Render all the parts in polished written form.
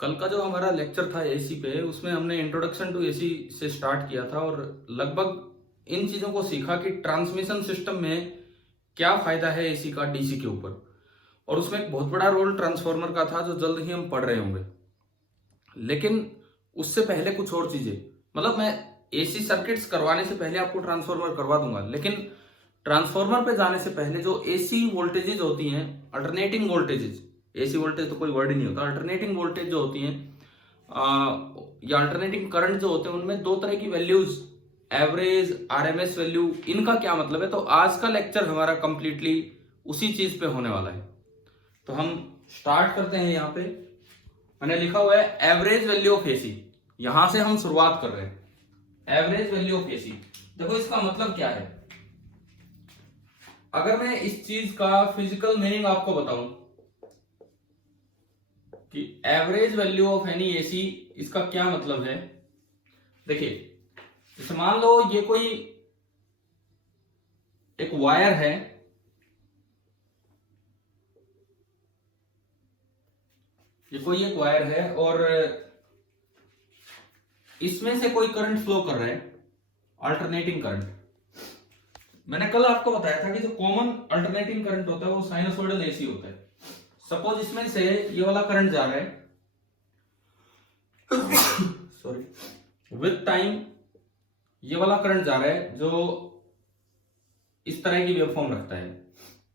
कल का जो हमारा लेक्चर था एसी पे, उसमें हमने इंट्रोडक्शन टू एसी से स्टार्ट किया था और लगभग इन चीजों को सीखा कि ट्रांसमिशन सिस्टम में क्या फायदा है एसी का डीसी के ऊपर। और उसमें एक बहुत बड़ा रोल ट्रांसफार्मर का था जो जल्द ही हम पढ़ रहे होंगे। लेकिन उससे पहले कुछ और चीजें, मतलब मैं एसी सर्किट्स करवाने से पहले आपको ट्रांसफार्मर करवा दूंगा, लेकिन ट्रांसफार्मर पे जाने से पहले जो एसी वोल्टेजेस होती हैं, अल्टरनेटिंग वोल्टेजेस, एसी वोल्टेज तो कोई वर्ड ही नहीं होता, अल्टरनेटिंग वोल्टेज जो होती हैं या अल्टरनेटिंग करंट जो होते हैं, उनमें दो तरह की वैल्यूज, एवरेज, आरएमएस वैल्यू, इनका क्या मतलब है। तो आज का लेक्चर हमारा कंप्लीटली उसी चीज पे होने वाला है। तो हम स्टार्ट करते हैं। यहाँ पे मैंने लिखा हुआ है एवरेज वैल्यू ऑफ एसी, यहां से हम शुरुआत कर रहे हैं। एवरेज वैल्यू ऑफ एसी, देखो इसका मतलब क्या है। अगर मैं इस चीज का फिजिकल मीनिंग आपको बताऊं कि average value of any AC, इसका क्या मतलब है। देखिए, जैसे मान लो ये कोई एक वायर है, ये कोई एक वायर है और इसमें से कोई करंट फ्लो कर रहा है, अल्टरनेटिंग करंट। मैंने कल आपको बताया था कि जो कॉमन अल्टरनेटिंग करंट होता है वो साइनसोइडल एसी होता है। सपोज इसमें से ये वाला करंट जा रहा है सॉरी, विद टाइम ये वाला करंट जा रहा है जो इस तरह की वेवफॉर्म रखता है।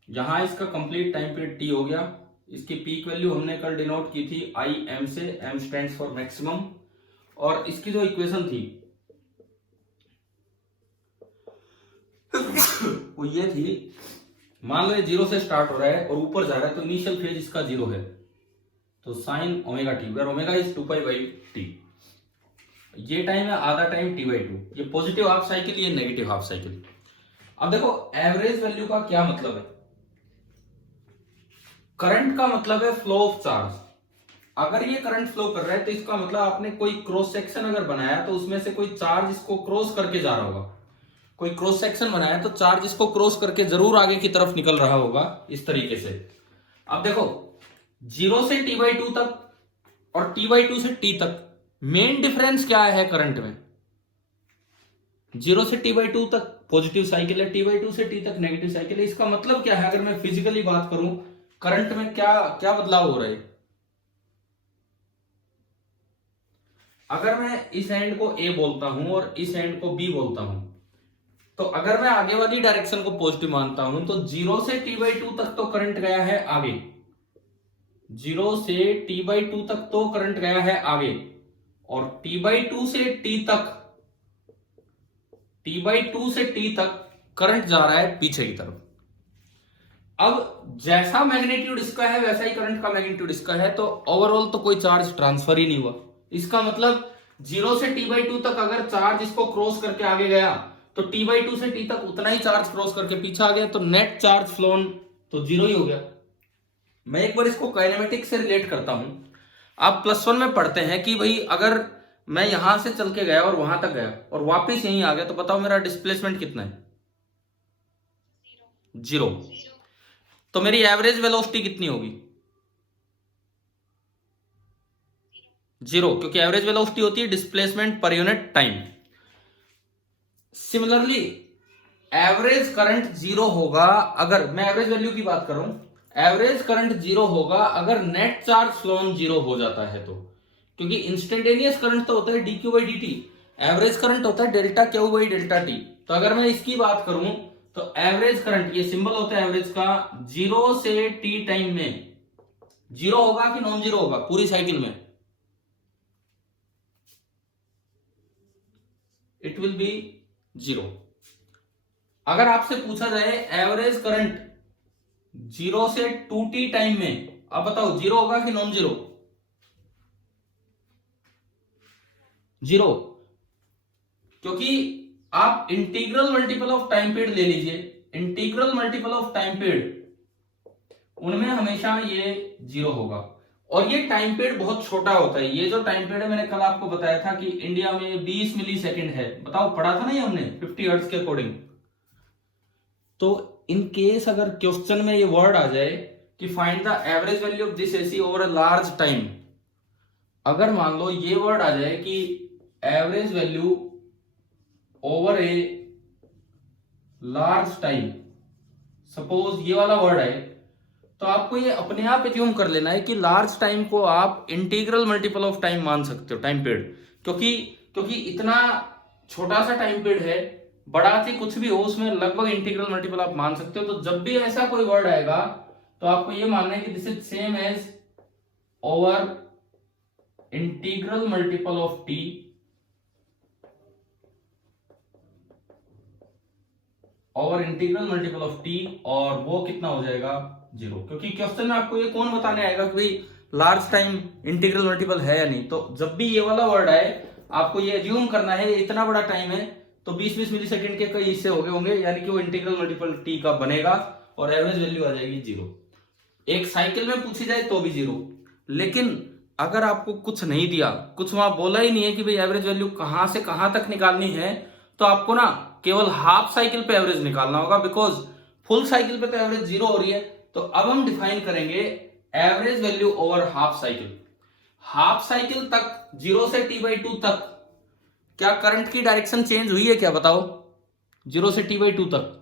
यहां इसका कंप्लीट टाइम पीरियड टी हो गया। इसकी पीक वैल्यू हमने कल डिनोट की थी आई एम से, एम स्टैंड्स फॉर मैक्सिमम। और इसकी जो इक्वेशन थी वो ये थी, मान लो ये जीरो से स्टार्ट हो रहा है और ऊपर जा रहा है, तो इनिशियल फेज इसका जीरो है, तो sine omega t, where omega is 2π/t। ये टाइम है आधा टाइम t/2। ये पॉजिटिव हाफ साइकिल, ये नेगेटिव हाफ साइकिल। अब देखो एवरेज वैल्यू का क्या मतलब है। करंट का मतलब है फ्लो ऑफ चार्ज। अगर ये करंट फ्लो कर रहा है तो इसका मतलब आपने कोई क्रॉस सेक्शन अगर बनाया तो उसमें से कोई चार्ज इसको क्रॉस करके जा रहा होगा। कोई क्रॉस सेक्शन बनाया तो चार्ज इसको क्रॉस करके जरूर आगे की तरफ निकल रहा होगा, इस तरीके से। अब देखो, जीरो से t/2 तक और t/2 से t तक मेन डिफरेंस क्या है करंट में। जीरो से t/2 तक पॉजिटिव साइकिल है, t/2 से t तक नेगेटिव साइकिल है। इसका मतलब क्या है, अगर मैं फिजिकली बात करूं करंट में क्या क्या बदलाव हो रहा है। अगर मैं इस एंड को A बोलता हूं और इस एंड को B बोलता हूं, तो अगर मैं आगे वाली डायरेक्शन को पॉजिटिव मानता हूं तो जीरो से t/2 तक तो करंट गया है आगे, जीरो से t/2 तक तो करंट गया है आगे, और t/2 से t तक, t/2 से t तक करंट जा रहा है पीछे की तरफ। अब जैसा मैग्नीट्यूड इसका है वैसा ही करंट का मैग्नीट्यूड इसका है, तो ओवरऑल तो कोई चार्ज ट्रांसफर ही नहीं हुआ। इसका मतलब जीरो से t/2 तक अगर चार्ज इसको क्रॉस करके आगे गया तो t/2 से t तक उतना ही चार्ज क्रॉस करके पीछे आ गया, तो नेट चार्ज फ्लोन तो जीरो ही हो गया। मैं एक बार इसको काइनेमेटिक्स से रिलेट करता हूं। आप +1 में पढ़ते हैं कि भाई अगर मैं यहां से चल के गया और वहां तक गया और वापस यहीं आ गया, तो बताओ मेरा डिस्प्लेसमेंट कितना है। जीरो। तो मेरी एवरेज वेलोसिटी कितनी होगी, जीरो, क्योंकि एवरेज वेलोसिटी होती है displacement per unit time. Similarly average current zero होगा, अगर मैं एवरेज वैल्यू की बात करूं, एवरेज करंट जीरो होगा अगर नेट चार्ज फ्लोन जीरो हो जाता है तो। क्योंकि इंस्टेंटेनियस करंट तो होता है dq/dt, एवरेज करंट होता है ΔQ/ΔT। तो अगर मैं इसकी बात करूं तो एवरेज करंट, ये सिंबल होता है एवरेज का, जीरो से t टाइम में जीरो होगा कि नॉन जीरो होगा पूरी साइकिल में, इट विल बी जीरो। अगर आपसे पूछा जाए एवरेज करंट जीरो से 2t टाइम में, अब बताओ जीरो होगा कि नॉन जीरो, जीरो। क्योंकि आप integral multiple of time period ले लीजिए, integral multiple of time period, उनमें हमेशा ये जीरो होगा। और ये टाइम पीरियड बहुत छोटा होता है। ये जो टाइम पीरियड मैंने कल आपको बताया था कि इंडिया में 20 मिली सेकेंड है, बताओ पढ़ा था ना ये हमने 50 हर्ट्ज के अकॉर्डिंग। तो इन केस अगर क्वेश्चन में ये वर्ड आ जाए कि find the average value of this AC over a large time, अगर मान लो ये वर्ड आ जाए कि average value over a large time, suppose ये वाला वर्ड है, तो आपको ये अपने आप एज्यूम कर लेना है कि लार्ज टाइम को आप इंटीग्रल मल्टीपल ऑफ टाइम मान सकते हो, टाइम पीरियड, क्योंकि क्योंकि इतना छोटा सा टाइम पीरियड है, बड़ा से कुछ भी हो उसमें लगभग इंटीग्रल मल्टीपल आप मान सकते हो। तो जब भी ऐसा कोई वर्ड आएगा तो आपको ये मानना है कि this is same as over integral multiple of T over integral multiple of T, और वो कितना हो जाएगा 0, क्योंकि क्वेश्चन में आपको ये कौन बताने आएगा कि भाई लार्ज टाइम इंटीग्रल मल्टीपल है या नहीं। तो जब भी ये वाला वर्ड आए आपको ये एज्यूम करना है इतना बड़ा टाइम है तो 20-20 मिली सेकेंड के कई हिस्से हो गए होंगे, यानी कि वो इंटीग्रल मल्टीपल टी का बनेगा और एवरेज वैल्यू आ जाएगी 0। एक साइकिल में पूछी जाए तो भी 0, लेकिन अगर आपको कुछ नहीं दिया, कुछ वहां बोला ही नहीं है कि भाई एवरेज वैल्यू कहां से कहां तक निकालनी है, तो आपको ना केवल हाफ साइकिल पे एवरेज निकालना होगा, बिकॉज फुल साइकिल पे तो एवरेज 0 हो रही है। तो अब हम डिफाइन करेंगे average value over half cycle. Half cycle तक 0 से t/2 तक क्या करंट की डायरेक्शन चेंज हुई है क्या, बताओ? 0 से t/2 तक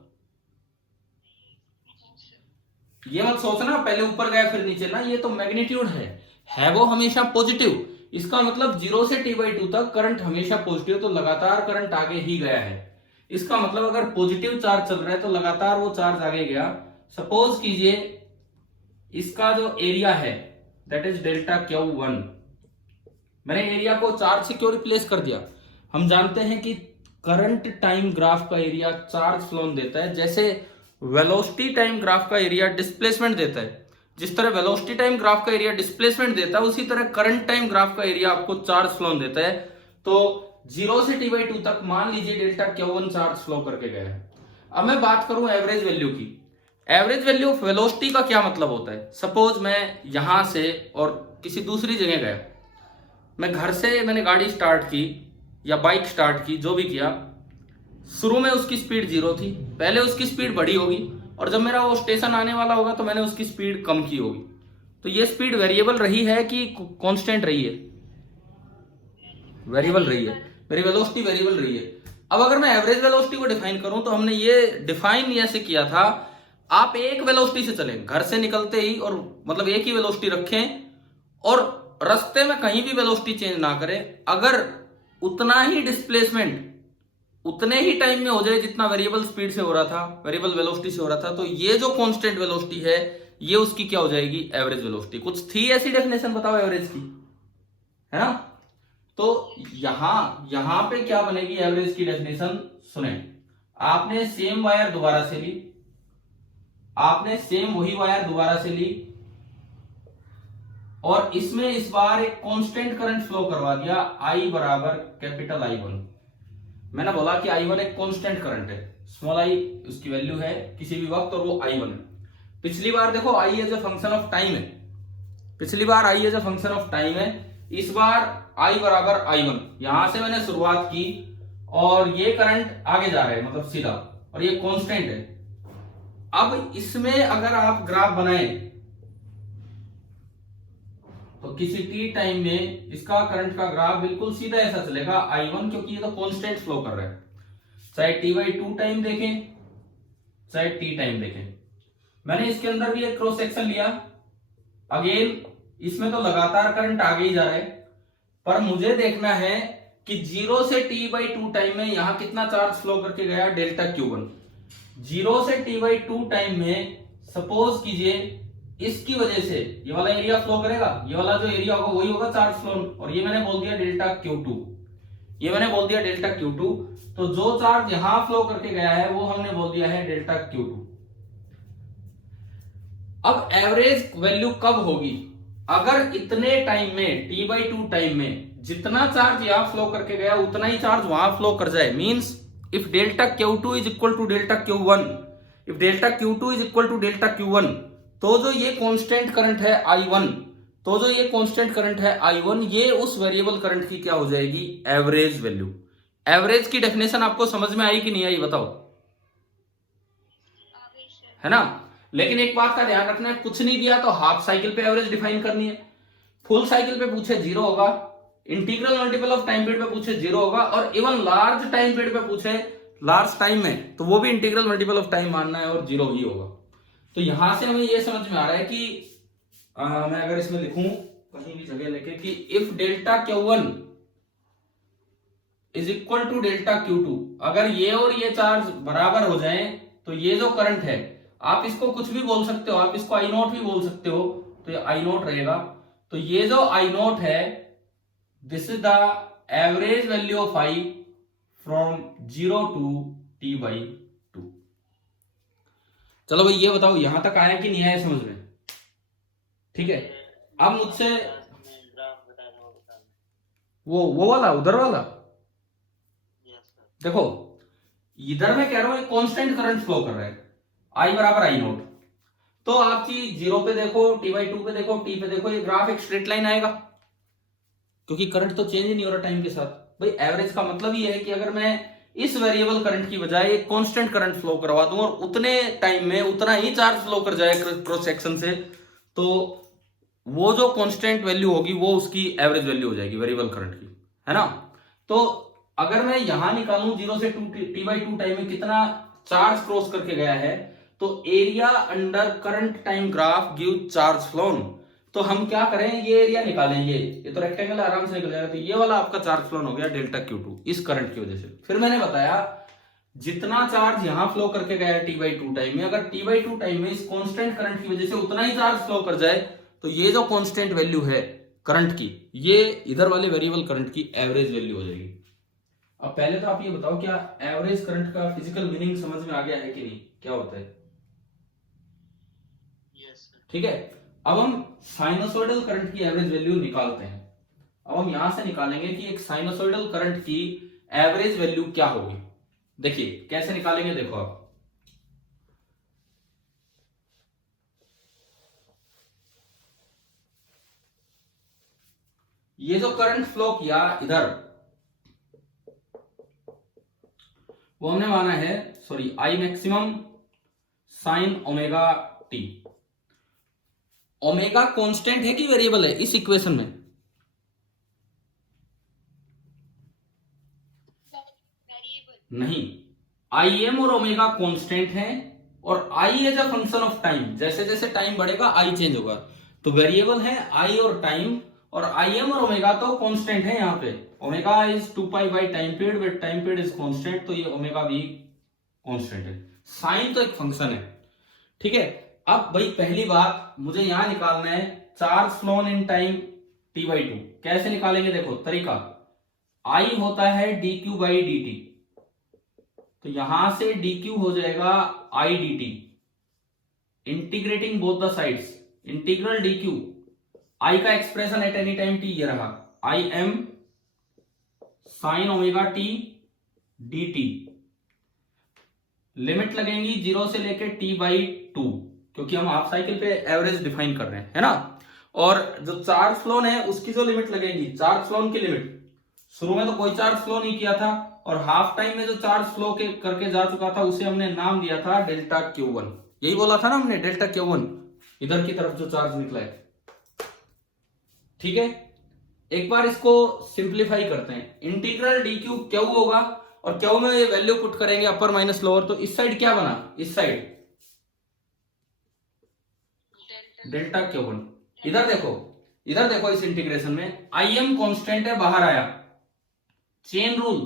ये मत सोचना पहले ऊपर गया फिर नीचे ना, ये तो मैग्नीट्यूड है वो हमेशा पॉजिटिव। इसका मतलब 0 से t/2 तक करंट हमेशा पॉजिटिव, तो लगातार करंट आगे ही गया है। इसका मतलब अगर पॉजिटिव चार्ज चल रहा है तो लगातार वो चार्ज आगे गया। सपोज कीजिए इसका जो एरिया है दैट इज डेल्टा Q1, मैंने एरिया को चार्ज से क्यों रिप्लेस कर दिया? हम जानते हैं कि करंट टाइम ग्राफ का एरिया चार्ज फ्लोन देता है, जैसे वेलोसिटी टाइम ग्राफ का एरिया डिस्प्लेसमेंट देता है। जिस तरह वेलोसिटी टाइम ग्राफ का एरिया डिस्प्लेसमेंट देता है, उसी तरह करंट टाइम ग्राफ का एरिया आपको चार्ज फ्लोन देता है। तो 0 से t/2 तक मान लीजिए डेल्टा Q1 चार्ज फ्लो करके गया है। अब मैं बात करूं एवरेज वैल्यू की। एवरेज वैल्यू ऑफ वेलोसिटी का क्या मतलब होता है? सपोज मैं यहां से और किसी दूसरी जगह गया, मैं घर से मैंने गाड़ी स्टार्ट की या बाइक स्टार्ट की, जो भी किया, शुरू में उसकी स्पीड 0 थी, पहले उसकी स्पीड बढ़ी होगी, और जब मेरा वो स्टेशन आने वाला होगा तो मैंने उसकी स्पीड कम की होगी। तो ये स्पीड वेरिएबल रही है कि कांस्टेंट रही है? वेरिएबल रही है, मेरी वेलोसिटी वेरिएबल रही है। अब अगर मैं एवरेज वेलोसिटी को डिफाइन करूं तो हमने ये डिफाइन ऐसे किया था, आप एक वेलोसिटी से चलें घर से निकलते ही, और मतलब एक ही वेलोसिटी रखें और रास्ते में कहीं भी वेलोसिटी चेंज ना करें। अगर उतना ही डिस्प्लेसमेंट उतने ही टाइम में हो जाए जितना वेरिएबल स्पीड से हो रहा था, वेरिएबल वेलोसिटी से हो रहा था, तो ये जो कांस्टेंट वेलोसिटी है ये उसकी क्या हो जाएगी? Average velocity. कुछ थी ऐसी डेफिनेशन, बताओ एवरेज की, है ना? तो यहां पे क्या बनेगी एवरेज की डेफिनेशन? सुने, आपने सेम वायर दोबारा से ली, आपने सेम वही वायर दोबारा से ली, और इसमें इस बार एक कांस्टेंट करंट फ्लो करवा दिया, I बराबर कैपिटल I1। मैंने बोला कि I1 एक कांस्टेंट करंट है, स्मॉल i उसकी वैल्यू है किसी भी वक्त, और वो I1 है। पिछली बार देखो I as a function of time है, पिछली बार I as a function of time है, इस बार I बराबर I1। यहां से मैंने शुरुआत की और ये करंट आगे जा रहा है, मतलब सीधा, और ये कांस्टेंट है। अब इसमें अगर आप ग्राफ बनाएं तो किसी टी टाइम में इसका करंट का ग्राफ बिल्कुल सीधा ऐसा चलेगा I1, क्योंकि ये तो कांस्टेंट फ्लो कर रहा है। चाहे t/2 टाइम देखें चाहे t टाइम देखें। मैंने इसके अंदर भी एक क्रॉस सेक्शन लिया, अगेन इसमें तो लगातार करंट आगे ही जा रहा है, पर मुझे देखना है कि 0 से t/2 टाइम में यहां कितना चार्ज फ्लो करके गया, डेल्टा Q1। 0 से t/2 टाइम में सपोज कीजिए इसकी वजह से ये वाला एरिया फ्लो करेगा, ये वाला जो एरिया होगा वही होगा चार्ज फ्लो, और ये मैंने बोल दिया डेल्टा Q2, ये मैंने बोल दिया डेल्टा Q2। तो जो चार्ज यहां फ्लो करके गया है वो हमने बोल दिया है डेल्टा Q2। अब एवरेज वैल्यू कब होगी? अगर इतने टाइम में t/2 टाइम में जितना चार्ज यहां फ्लो करके गया उतना ही चार्ज वहां फ्लो कर जाए, means if delta Q2 is equal to delta Q1, if delta Q2 is equal to delta Q1, तो जो ये कांस्टेंट करंट है I1, तो जो ये कांस्टेंट करंट है I1, ये उस वेरिएबल करंट की क्या हो जाएगी? Average value. एवरेज की डेफिनेशन आपको समझ में आई कि नहीं आई, बताओ? है ना? लेकिन एक बात का ध्यान रखना है, कुछ नहीं दिया तो हाफ साइकिल पे एवरेज डिफाइन करनी है, फुल साइकिल पे पूछे 0 होगा, integral multiple of time period पे पूछे 0 होगा, और इवन लार्ज टाइम पीरियड पे पूछे लार्ज टाइम में तो वो भी इंटीग्रल मल्टीपल ऑफ टाइम मानना है और 0 ही होगा। तो यहां से हमें ये समझ में आ रहा है कि मैं अगर इसमें लिखूं कहीं भी जगह लेके कि if delta Q1 is equal to delta Q2, अगर ये और ये चार्ज बराबर हो जाएं तो ये जो करंट है, आप इसको कुछ भी बोल सकते हो, आप इसको आई नोट भी बोल सकते हो, तो ये आई नोट रहेगा। तो ये जो आई नोट है, this is the average value of I from 0 to T/2। चलो भाई ये बताओ यहां तक आया कि नहीं आया समझ में? ठीक है, अब मुझसे वो वाला उधर वाला देखो, इधर मैं कह रहा हूं कांस्टेंट करंट फ्लो कर रहा है, आई बराबर आई नोट। तो आप चीज 0 पे देखो, T/2 पे देखो, T पे देखो, ये ग्राफ एक स्ट्रेट लाइन आएगा, क्योंकि करंट तो चेंज ही नहीं हो रहा टाइम के साथ। भाई एवरेज का मतलब ये है कि अगर मैं इस वेरिएबल करंट की बजाय एक कांस्टेंट करंट फ्लो करवा दूं और उतने टाइम में उतना ही चार्ज फ्लो कर जाए क्रॉस सेक्शन से, तो वो जो कांस्टेंट वैल्यू होगी वो उसकी एवरेज वैल्यू हो जाएगी वेरिएबल करंट की, है ना। तो अगर मैं यहां निकालूं 0 से T/2 टाइम में कितना चार्ज क्रॉस करके गया है, तो area under current time graph give charge phloem. तो हम क्या करें, ये एरिया निकालेंगे, ये तो रेक्टेंगल आराम से निकल जाएगा, तो ये वाला आपका चार्ज फ्लोन हो गया डेल्टा Q2 इस करंट की वजह से। फिर मैंने बताया जितना चार्ज यहां फ्लो करके गया है T/2 टाइम में, अगर T/2 टाइम में इस कांस्टेंट करंट की वजह से उतना ही चार्ज फ्लो कर जाए, तो ये जो कांस्टेंट वैल्यू है करंट की, ये इधर वाले वेरिएबल करंट की एवरेज वैल्यू हो जाएगी। अब पहले तो आप ये बताओ क्या एवरेज करंट का फिजिकल मीनिंग समझ में आ गया है कि नहीं, क्या होता है? ठीक है, अब हम साइनोसॉइडल करंट की एवरेज वैल्यू निकालते हैं। अब हम यहां से निकालेंगे कि एक साइनोसॉइडल करंट की एवरेज वैल्यू क्या होगी। देखिए कैसे निकालेंगे, देखो आप, ये जो करंट फ्लो किया इधर, वो हमने माना है, sorry, I maximum sine omega t. Omega constant है कि वेरिएबल है इस इक्वेशन में? नहीं, आई एम और ओमेगा कांस्टेंट है, और I as a function of time, जैसे जैसे टाइम बढ़ेगा आई चेंज होगा, तो वेरिएबल है आई और टाइम, और आई एम और ओमेगा तो कांस्टेंट है। यहाँ पे omega is 2π by time period, but time period is constant, तो ये ओमेगा भी कांस्टेंट है। साइन तो एक फंक्शन है, ठीक है। अब भाई पहली बात मुझे यहां निकालना है charge flown in time T/2। कैसे निकालेंगे, देखो तरीका, आई होता है dq/dt, तो यहां से dq हो जाएगा I dt, integrating both the sides, integral dq, आई का expression at any time t ये रहा, I am sign omega t dt, limit लगेंगी 0 से लेके T/2, क्योंकि हम हाफ साइकिल पे एवरेज डिफाइन कर रहे हैं, है ना। और जो चार्ज फ्लोन है उसकी जो लिमिट लगेगी, चार्ज फ्लोन की लिमिट, शुरू में तो कोई चार्ज फ्लो नहीं किया था, और हाफ टाइम में जो चार्ज फ्लो के करके जा चुका था उसे हमने नाम दिया था डेल्टा Q1। यही बोला था ना हमने, डेल्टा Q1, इधर की तरफ जो चार्ज निकला है, ठीक है। एक बार इसको सिंप्लीफाई करते हैं, इंटीग्रल dq क्यू होगा, और क्यू में ये वैल्यू पुट करेंगे अपर माइनस लोअर, तो इस साइड क्या बना, इस साइड डेल्टा Q1। इधर देखो, इधर देखो, इस इंटीग्रेशन में आई एम कॉन्स्टेंट है, बाहर आया, चेन रूल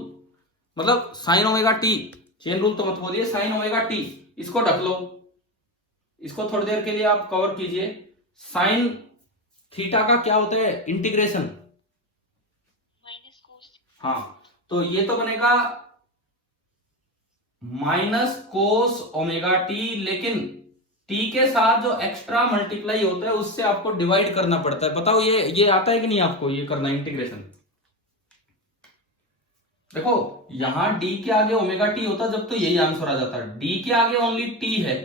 मतलब sign omega T, chain rule तो मत बोलिए, साइन ओमेगा टी, इसको ढक लो, इसको थोड़ी देर के लिए आप कवर कीजिए। साइन थीटा का क्या होता है, इंटीग्रेशन, हाँ, तो ये तो बनेगा माइनस कोस ओमेगा टी, लेकिन टी के साथ जो एक्स्ट्रा मल्टीप्लाई होता है उससे आपको डिवाइड करना पड़ता है। बताओ ये आता है कि नहीं आपको ये करना इंटीग्रेशन? देखो यहां डी के आगे ओमेगा टी होता जब, तो यही आंसर आ जाता है, डी के आगे ओनली टी है,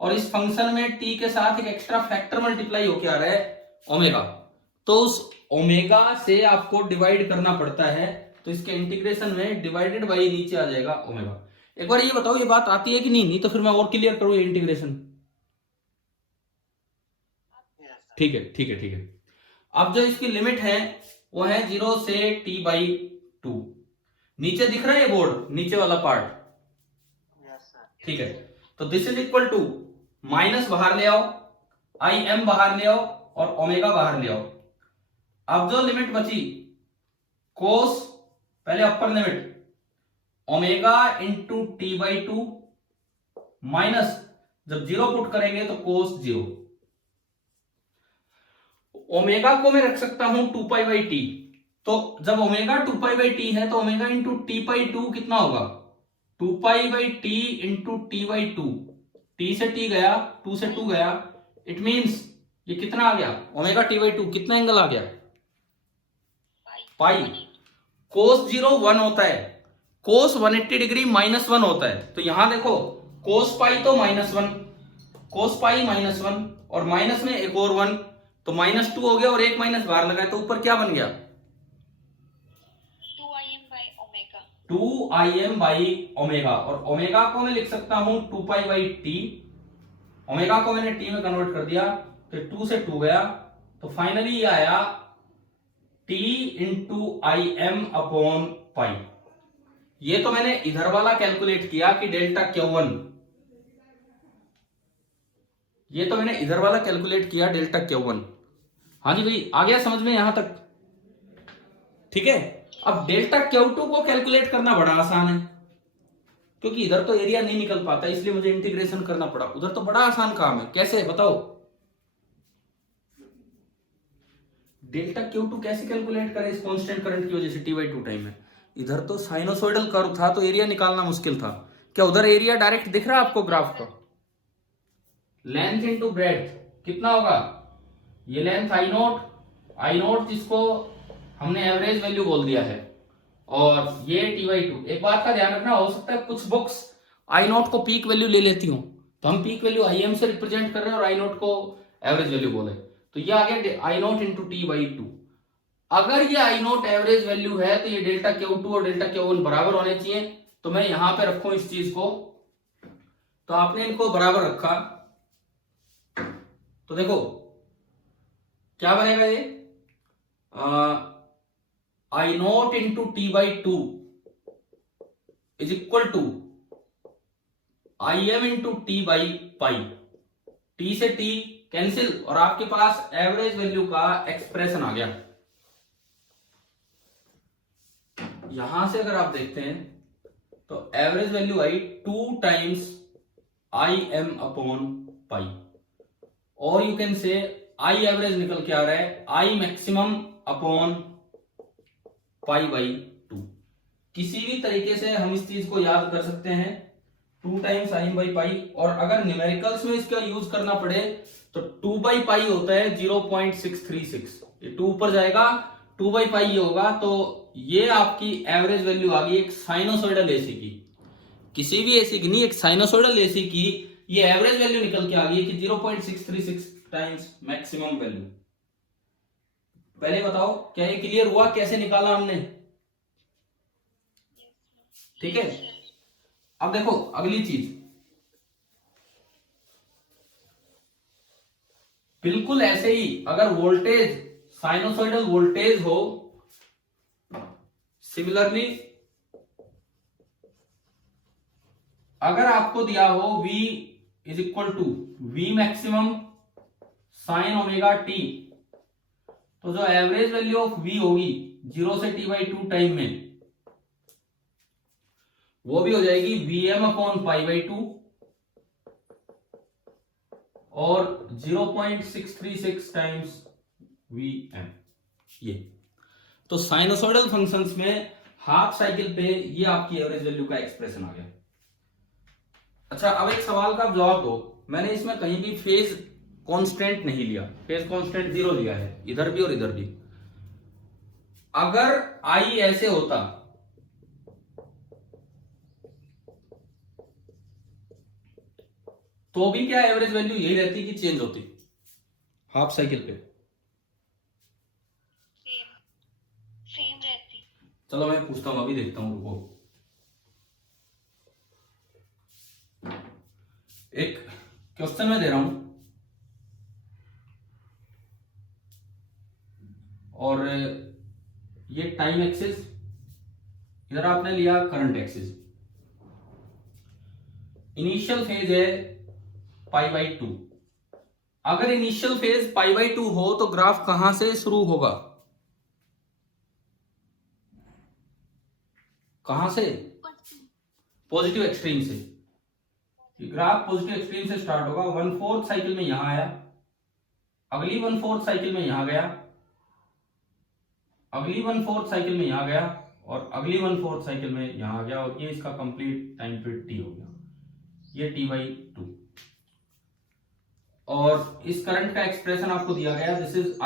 और इस फंक्शन में टी के साथ एक एक्स्ट्रा फैक्टर मल्टीप्लाई होके आ रहा है ओमेगा, तो उस ओमेगा से आपको डिवाइड करना पड़ता है, तो इसके इंटीग्रेशन में डिवाइडेड बाई नीचे आ जाएगा ओमेगा। एक बार ये बताओ ये बात आती है कि नहीं तो फिर मैं और क्लियर करूं ये इंटीग्रेशन। ठीक है ठीक है ठीक है। अब जो इसकी लिमिट है वो है 0 से t/2। नीचे दिख रहा है ये बोर्ड, नीचे वाला पार्ट? ठीक है, तो this is equal to minus बाहर ले आओ, आई एम बाहर ले आओ और ओमेगा बाहर ले आओ। अब जो लिमिट बची कोस, पहले upper limit omega into t/2 minus जब 0 पुट करेंगे तो कोस 0। ओमेगा को मैं रख सकता हूं 2π/t, तो जब ओमेगा 2π/t है तो ओमेगा इंटू t/2 कितना होगा? 2π/t into t/2। t से t गया, 2 से 2 गया, इट मींस ये कितना आ गया? ओमेगा t/2 कितना एंगल आ गया? पाई। कोस 0 1 होता है, कोस 180 डिग्री -1 होता है। तो यहां देखो कोस पाई तो -1, कोस पाई -1 और माइनस में एक और 1, तो -2 हो गया और एक माइनस बाहर लगा, तो ऊपर क्या बन गया? 2im/ω। और ओमेगा को मैं लिख सकता हूं 2π/t। ओमेगा को मैंने t में कन्वर्ट कर दिया, तो 2 से 2 गया, तो फाइनली ये आया t इंटू im/π। ये तो मैंने इधर वाला कैलकुलेट किया कि डेल्टा Q1, ये तो मैंने इधर वाला कैलकुलेट किया डेल्टा Q1। हाँ जी भाई, आ गया समझ में यहां तक? ठीक है, अब डेल्टा Q2 को कैलकुलेट करना बड़ा आसान है, क्योंकि इधर तो एरिया नहीं निकल पाता, इसलिए मुझे इंटीग्रेशन करना पड़ा। उधर तो बड़ा आसान काम है, कैसे बताओ? डेल्टा Q2 कैसे कैलकुलेट करें इस कांस्टेंट करंट की वजह से t/2 टाइम में? इधर तो साइनोसॉइडल कर्व था तो एरिया निकालना मुश्किल था। क्या उधर एरिया डायरेक्ट दिख रहा है आपको ग्राफ का? लेंथ इंटू ब्रेड्थ कितना होगा? ये लेंथ I0 जिसको हमने एवरेज वैल्यू बोल दिया है, और ये t/2। एक बात का ध्यान रखना, हो सकता है कुछ बुक्स I0 को पीक वैल्यू ले लेती हूं, तो हम पीक वैल्यू Im से रिप्रेजेंट कर रहे हैं और I0 को एवरेज वैल्यू बोले, तो ये आ गया I0 इंटू t/2। अगर ये I0 एवरेज वैल्यू है तो ये डेल्टा Q2 और डेल्टा Q1 बराबर होने चाहिए। तो मैं यहां पे रखूं इस चीज को, तो आपने इनको बराबर रखा, तो देखो क्या बनेगा ये? I0 into t/2 is equal to Im into t/π। t से t कैंसिल और आपके पास एवरेज वैल्यू का एक्सप्रेशन आ गया। यहां से अगर आप देखते हैं तो एवरेज वैल्यू आई 2 टाइम्स Im/π, और you can say I average निकल के आ रहा है आई मैक्सिमम अपॉन π/2। किसी भी तरीके से हम इस चीज को याद कर सकते हैं, 2 टाइम्स Im/π। और अगर न्यूमेरिकल्स में इसका यूज करना पड़े तो 2/π होता है 0.636। ये 2 ऊपर जाएगा, 2/π ये होगा, तो ये आपकी एवरेज वैल्यू आ गई एक साइनोसॉइडल एसी की। किसी भी एसी की नहीं, एक साइनोसॉइडल एसी की ये एवरेज वैल्यू निकल के आ गई कि 0.636 टाइम्स मैक्सिमम वैल्यू। पहले बताओ क्या ये क्लियर हुआ कैसे निकाला हमने? ठीक है, अब देखो अगली चीज, बिल्कुल ऐसे ही अगर वोल्टेज साइनोसॉइडल वोल्टेज हो, सिमिलरली अगर आपको दिया हो V is equal to V maximum sine omega t, तो जो एवरेज वैल्यू ऑफ V होगी 0 से t/2 टाइम में, वो भी हो जाएगी Vm/π/2 और 0.636 टाइम्स Vm। ये तो साइनोसॉइडल फंक्शंस में हाफ साइकिल पे ये आपकी एवरेज वैल्यू का एक्सप्रेशन आ गया। अच्छा, अब एक सवाल का जवाब दो। मैंने इसमें कहीं भी फेज कांस्टेंट नहीं लिया, फेज कांस्टेंट 0 लिया है, इधर भी और इधर भी। अगर आई ऐसे होता तो भी क्या एवरेज वैल्यू यही रहती कि चेंज होती हाफ साइकिल पे? सेम रहती। चलो मैं पूछता हूं, अभी देखता हूं, रुको। एक क्वेश्चन में दे रहा हूं, ये टाइम एक्सिस, इधर आपने लिया करंट एक्सिस। इनिशियल फेज है π/2। अगर इनिशियल फेज π/2 हो तो ग्राफ कहां से शुरू होगा, कहां से? पॉजिटिव एक्सट्रीम से। ग्राफ पॉजिटिव एक्सट्रीम से स्टार्ट होगा, 1/4 साइकिल में यहां आया, अगली 1/4 साइकिल में यहां गया, अगली 1/4 साइकिल में यहां गया, और अगली 1/4 साइकिल में यहां आ गया, और ये इसका कंप्लीट टाइम पीरियड टी हो गया, ये t/2। और इस करंट का एक्सप्रेशन आपको दिया गया, this is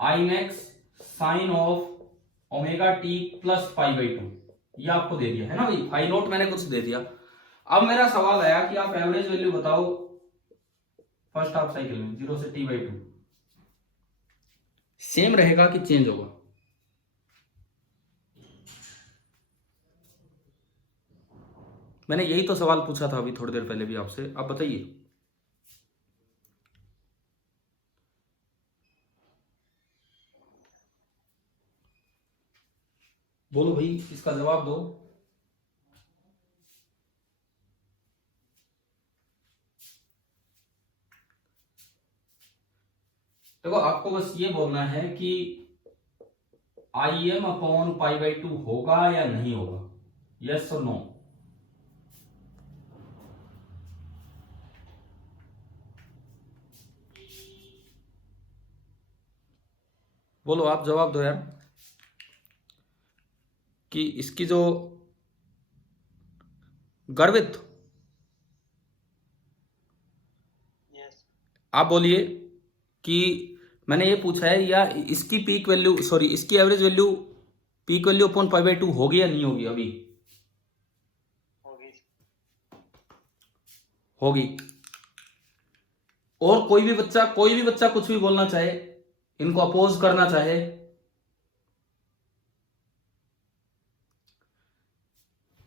Imax sine of omega t plus π/2, ये आपको दे दिया है ना भाई, फाई नोट मैंने कुछ दे दिया। अब मेरा सवाल आया कि आप एवरेज वैल्यू बताओ फर्स्ट हाफ साइकिल में 0 से t/2, सेम रहेगा कि चेंज होगा? मैंने यही तो सवाल पूछा था अभी थोड़ी देर पहले भी आपसे, आप बताइए। बोलो भाई, इसका जवाब दो। देखो आपको बस ये बोलना है कि Im/π/2 होगा या नहीं होगा, यस और नो। बोलो, आप जवाब दो यार, कि इसकी जो गर्वित, आप बोलिए कि मैंने ये पूछा है, या इसकी पीक वैल्यू, सॉरी इसकी average value peak value upon π/2 होगी या नहीं होगी? अभी होगी। और कोई भी बच्चा कुछ भी बोलना चाहे, इनको अपोज करना चाहे,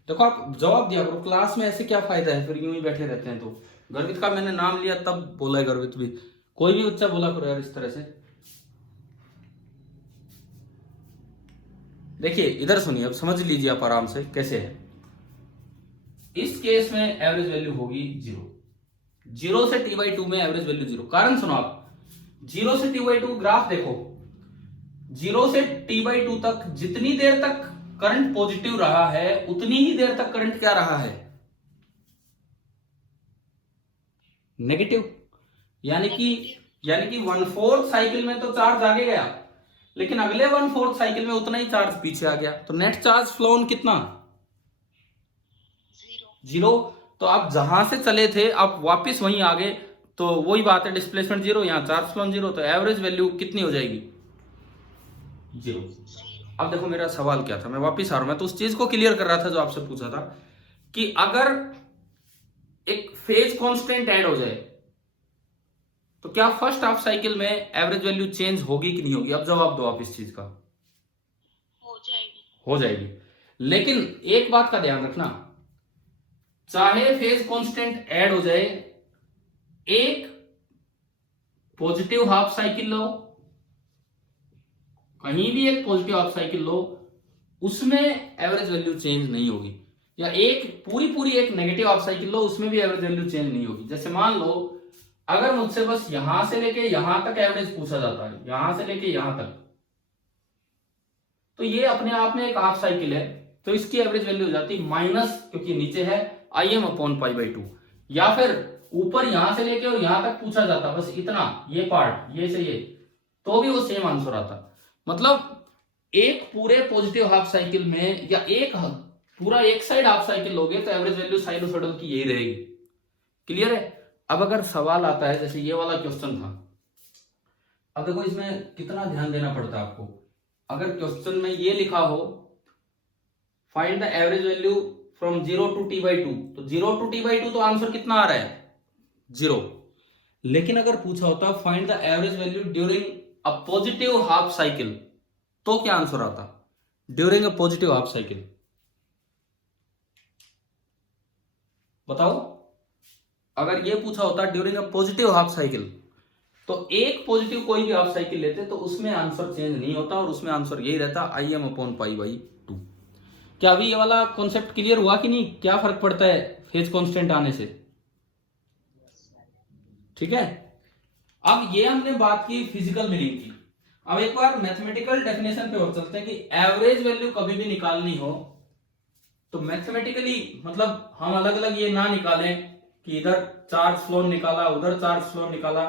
देखो आप जवाब दिया करो, क्लास में ऐसे क्या फायदा है, फिर यूं ही बैठे रहते हैं। तो गर्वित का मैंने नाम लिया तब बोला है गर्वित भी, कोई भी बच्चा बोला करो यार इस तरह से। देखिए इधर सुनिए, अब समझ लीजिए आप आराम से कैसे है। इस केस में एवरेज वैल्यू होगी 0 से t/2 में एवरेज वैल्यू 0। कारण सुनो आप, 0 से t/2 ग्राफ देखो, 0 से t/2 तक जितनी देर तक करंट पॉजिटिव रहा है उतनी ही देर तक करंट क्या रहा है, नेगेटिव। यानी कि 1/4 साइकिल में तो चार्ज आगे गया, लेकिन अगले 1/4 साइकिल में उतना ही चार्ज पीछे आ गया, तो नेट चार्ज फ्लो ऑन कितना, 0। तो आप जहां से चले थे आप वापस वहीं आ गए, तो वही बात है, डिस्प्लेसमेंट 0, यहां चार्ज फ्लो ऑन 0, तो एवरेज वैल्यू कितनी हो जाएगी, 0। अब देखो मेरा सवाल क्या था, मैं वापस आ रहा हूं, मैं तो उस चीज को क्लियर कर रहा था जो आपसे पूछा था, कि अगर एक फेज कांस्टेंट ऐड हो जाए तो क्या फर्स्ट हाफ साइकिल में एवरेज वैल्यू चेंज होगी कि नहीं होगी? अब जवाब दो आप इस चीज का। हो जाएगी। लेकिन एक बात का ध्यान रखना, चाहे फेज कांस्टेंट ऐड हो जाए, एक पॉजिटिव हाफ साइकिल लो, कहीं भी एक पॉजिटिव हाफ साइकिल लो, उसमें एवरेज वैल्यू चेंज नहीं होगी, या एक पूरी एक नेगेटिव हाफ साइकिल लो, उसमें भी एवरेज वैल्यू चेंज नहीं होगी। जैसे मान लो अगर मुझसे बस यहां से लेके यहां तक एवरेज पूछा जाता है, यहां से लेके यहां तक, तो ये अपने आप में एक हाफ साइकिल है, तो इसकी एवरेज वैल्यू हो जाती माइनस, क्योंकि नीचे है Im/π/2। या फिर ऊपर यहां से लेके और यहां तक पूछा जाता बस इतना, ये पार्ट, ये से ये, तो भी वो सेम आंसर आता। मतलब एक पूरे पॉजिटिव हाफ साइकिल में, या एक पूरा एक साइड हाफ साइकिल लोगे तो एवरेज वैल्यू साइनोसॉइडल की यही रहेगी। क्लियर है? अब अगर सवाल आता है, जैसे ये वाला क्वेश्चन था, अब देखो इसमें कितना ध्यान देना पड़ता है आपको। अगर क्वेश्चन में ये लिखा हो find the average value from 0 to t/2, तो 0 to t/2 तो आंसर कितना आ रहा है, 0। लेकिन अगर पूछा होता find the average value during a positive half cycle, तो क्या आंसर आता, during a positive half cycle? बताओ, अगर ये पूछा होता during a positive half cycle, तो एक पॉजिटिव कोई भी आप साइकिल लेते तो उसमें आंसर चेंज नहीं होता और उसमें आंसर यही रहता Im/π/2। क्या अभी ये वाला कॉन्सेप्ट क्लियर हुआ कि नहीं? क्या फर्क पड़ता है फेज कांस्टेंट आने से? ठीक है। अब ये हमने बात की फिजिकल मीनिंग की। अब एक बार मैथमेटिकल डेफिनेशन पे और चलते हैं कि एवरेज वैल्यू कभी भी निकालनी हो तो मैथमेटिकली मतलब हम अलग अलग ये ना निकालें कि इधर चार्ज फ्लो निकाला उधर चार्ज फ्लो निकाला।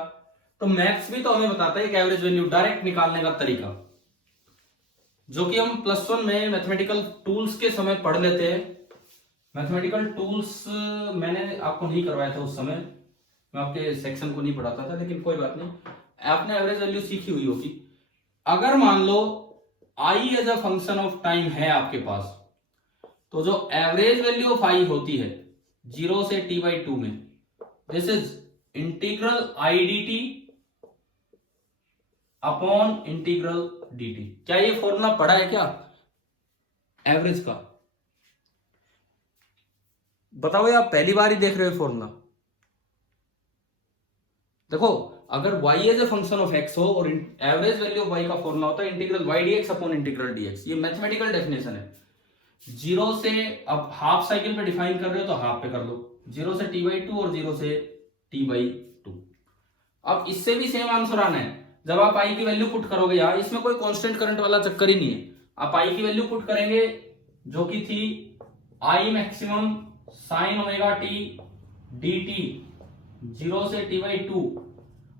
तो मैथ्स भी तो हमें बताता है कि एवरेज वैल्यू डायरेक्ट निकालने का तरीका, जो कि हम +1 में मैथमेटिकल टूल्स के समय पढ़ लेते हैं। मैथमेटिकल टूल्स मैंने आपको नहीं करवाया था उस समय, मैं आपके सेक्शन को नहीं पढ़ाता था, लेकिन कोई बात नहीं, आपने एवरेज वैल्यू सीखी हुई होगी। अगर मान लो I as a function of time है आपके पास, तो जो एवरेज वैल्यू ऑफ आई होती है 0 से t/2 में, this is integral I d t upon integral d T. क्या ये फॉर्मूला पढ़ा है क्या एवरेज का? बताओ या आप पहली बार ही देख रहे हो फॉर्मूला? देखो, अगर y as a function of x हो और एवरेज वैल्यू ऑफ y का फॉर्मूला होता है integral y dx upon integral dx। ये मैथमेटिकल डेफिनेशन है। 0 से अब हाफ साइकिल पे डिफाइन कर रहे हो तो हाफ पे कर लो, 0 से t/2 और 0 से t/2। अब इससे भी सेम आंसर आना है। जब आप i की वैल्यू पुट करोगे, यहाँ इसमें कोई कांस्टेंट करंट वाला चक्कर ही नहीं है। आप i की वैल्यू पुट करेंगे जो कि थी I maximum sin omega t dt 0 से t/2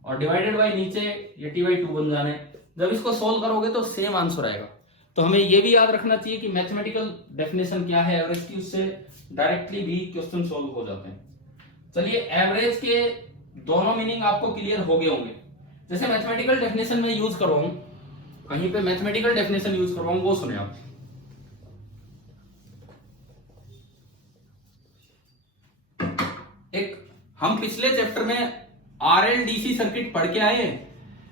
और डिवाइडेड बाय नीचे ये t/2 बन जाने। जब इसको सोल्व करोगे तो सेम आंसर आएगा। तो हमें ये भी याद रखना चाहिए कि मैथमेटिकल डेफिनेशन क्या है एवरेज की, उससे डायरेक्टली भी क्वेश्चन सोल्व हो जाते हैं। चलिए, एवरेज के दोनों मीनिंग आपको क्लियर हो गए होंगे। जैसे मैथमेटिकल डेफिनेशन में यूज करवाऊं, कहीं पे मैथमेटिकल डेफिनेशन यूज करवाऊं, वो सुने आप। एक हम पिछले चैप्टर में RLDC सर्किट पढ़ के आए हैं,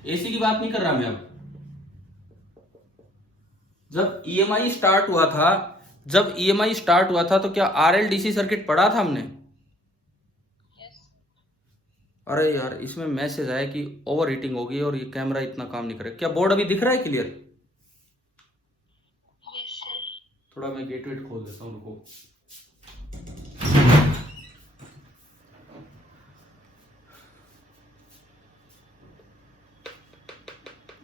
एसी की बात नहीं कर रहा मैं अब। जब EMI स्टार्ट हुआ था तो क्या RLDC सर्किट पढ़ा था हमने? अरे यार, इसमें मैसेज आया कि ओवर हीटिंग हो गई और ये कैमरा इतना काम नहीं करे। क्या बोर्ड अभी दिख रहा है क्लियर? थोड़ा मैं गेट वेट खोल देता हूँ, रुको।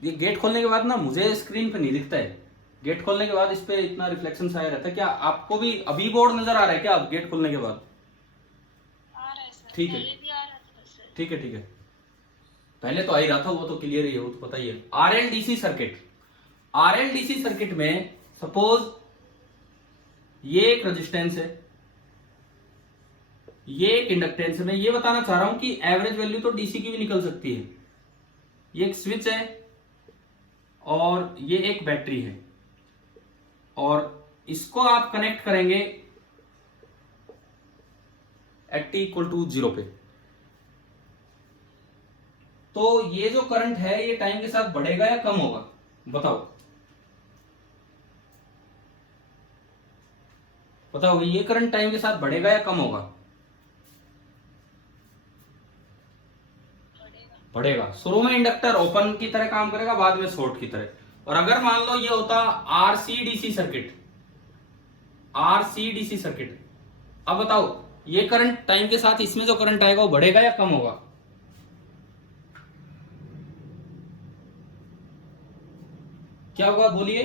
ये गेट खोलने के बाद ना मुझे स्क्रीन पे नहीं दिखता है। गेट खोलने के बाद इस पे इतना रिफ्लेक्शन सा आया रहता है। क्या आपको भी अभी बोर्ड नजर आ रहा है क्या अब गेट खोलने के बाद? आ रहा है सर, ठीक है, पहले भी आ रहा था सर। ठीक है, ठीक है। पहले तो आ ही रहा था, वो तो क्लियर ही है, वो तो पता ही है। RLDC सर्किट में सपोज ये एक रेजिस्टेंस है, ये एक इंडक्टेंस है। मैं ये बताना चाह रहा हूं कि एवरेज वैल्यू तो डीसी की भी निकल सकती है। ये एक स्विच है और ये एक बैटरी है और इसको आप कनेक्ट करेंगे एट t=0 पे। तो ये जो करंट है ये टाइम के साथ बढ़ेगा या कम होगा? बताओ ये करंट टाइम के साथ बढ़ेगा या कम होगा? बढ़ेगा। शुरू में इंडक्टर ओपन की तरह काम करेगा, बाद में शॉर्ट की तरह। और अगर मान लो ये होता RCDC सर्किट, अब बताओ ये करंट टाइम के साथ इसमें जो करंट आएगा वो बढ़ेगा या कम होगा? क्या होगा बोलिए?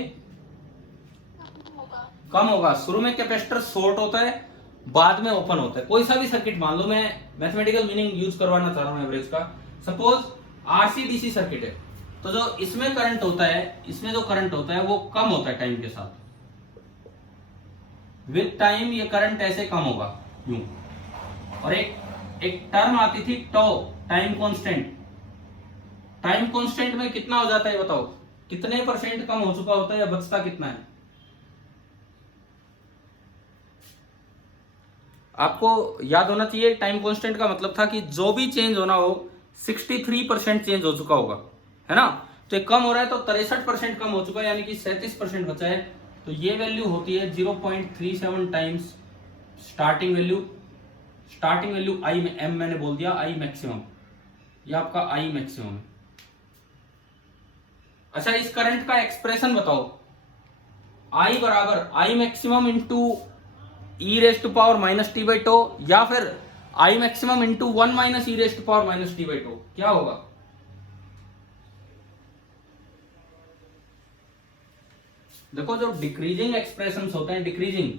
कम होगा। शुरू में कैपेसिटर शॉर्ट होता है, बाद में ओपन होता है। कोई सा भी सर्किट मान लो, मैं मैथमेटिकल मीनिंग यूज करवाना चाह रहा हूं एवरेज का। सपोज RCDC सर्किट है, तो जो इसमें करंट होता है, इसमें जो करंट होता है वो कम होता है टाइम के साथ। विद टाइम ये करंट ऐसे कम होगा यूं। और एक टर्म आती थी tau, time constant. Time constant में कितना हो जाता है बताओ? कितने % कम हो चुका होता है या बचता कितना है? आपको याद होना चाहिए, टाइम कांस्टेंट का मतलब था कि जो भी चेंज होना हो 63% चेंज हो चुका होगा, है ना। तो ये कम हो रहा है तो 63% कम हो चुका है, यानी कि 37% बचा है। तो ये वैल्यू होती है 0.37 टाइम्स स्टार्टिंग वैल्यू आई में, एम मैंने बोल दिया, आई मैक्सिमम। ये आपका आई मैक्सिमम है। अच्छा, इस करंट का एक्सप्रेशन बताओ। आई बराबर I maximum into e raised to power minus t by tau, या फिर I maximum into 1 minus e raised to power minus t by tau, क्या होगा? देखो, जो डिक्रीजिंग एक्सप्रेशंस होते हैं, डिक्रीजिंग,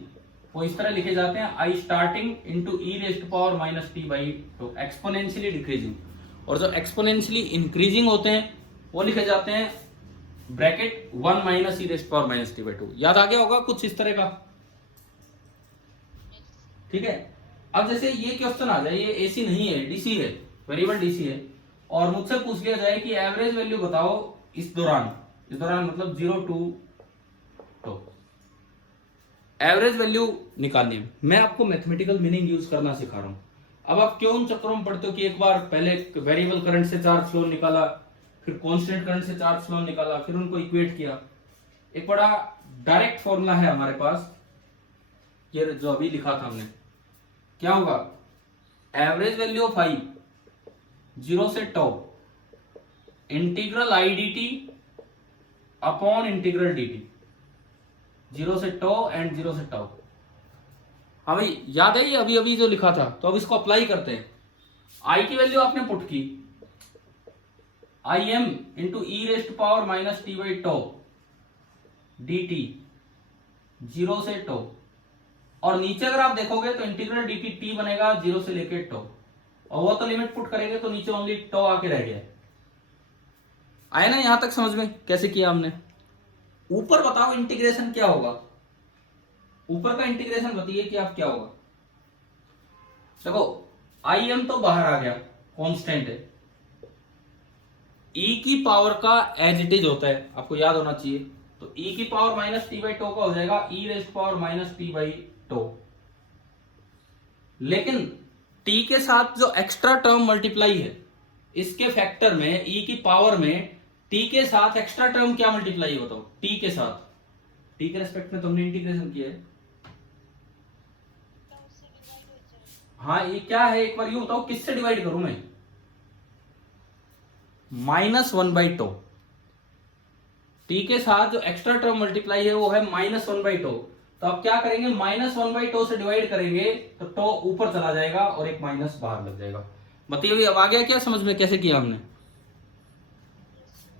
वो इस तरह लिखे जाते हैं, I starting into e raised to power minus t by tau, exponentially decreasing. और जो एक्सपोनेंशियली इंक्रीजिंग होते हैं वो लिखे जाते हैं bracket 1 minus e raised to power minus t by two. याद आ गया होगा कुछ इस तरह का? ठीक है। अब जैसे ये क्वेश्चन आ जाए, ये एसी नहीं है, डीसी है, वेरिएबल डीसी है, और मुझसे पूछ लिया जाए कि एवरेज वैल्यू बताओ इस दौरान, इस दौरान मतलब 0 टू तो एवरेज वैल्यू निकालनी है। मैं आपको मैथमेटिकल मीनिंग यूज करना सिखा रहा हूं। अब आप क्यों उन चक्करों में पढ़ते हो कि एक बार पहले वेरिएबल करंट से चार्ज फ्लो निकाला, फिर कांस्टेंट करंट से चार्ज फ्लो निकाला, फिर उनको इक्वेट किया। एक बड़ा डायरेक्ट फॉर्मूला है हमारे पास, ये जो अभी लिखा था हमने, क्या होगा? एवरेज वैल्यू ऑफ आई 0 से tau integral I d t upon integral d t, 0 से टॉ एंड 0 से टॉ। हाँ भाई, याद है ये अभी अभी जो लिखा था? तो अब इसको अप्लाई करते हैं। आई की वैल्यू आपने पुट की, I am into e raised power minus t by toe D t, 0 से टॉ, और नीचे अगर आप देखोगे तो इंटीग्रल डी टी टी बनेगा 0 से लेके टॉ, और वो तो लिमिट पुट करेंगे तो नीचे ओनली टॉ आके रह गया। आया ना यहां तक समझ में कैसे किया हमने? ऊपर बताओ इंटीग्रेशन क्या होगा, ऊपर का इंटीग्रेशन बताइए कि आप क्या होगा। देखो, आई एम तो बाहर आ गया, कांस्टेंट है, ई की पावर का एज इट इज होता है, आपको याद होना चाहिए। तो ई की power minus t by tau का हो जाएगा e raised power minus t by tau. लेकिन टी के साथ जो एक्स्ट्रा टर्म मल्टीप्लाई है, इसके फैक्टर में, ई की पावर में टी के साथ एक्स्ट्रा टर्म क्या मल्टीप्लाई है बताओ? टी के साथ, टी के रेस्पेक्ट में तुमने इंटीग्रेशन किया है। तो उससे डिवाइड हो जाएगा। हाँ, ये क्या है एक बार यूं बताओ, किससे डिवाइड करूं मैं? -1 बाई टो। टी के साथ जो एक्स्ट्रा टर्म मल्टीप्लाई है वो है -1 बाई टो। तो आप क्या करेंगे? -1 बाई टो से डिवाइड करेंगे तो टो ऊपर चला जाएगा और एक माइनस बाहर लग जाएगा। बताइए अब आ गया क्या समझ में कैसे किया हमने?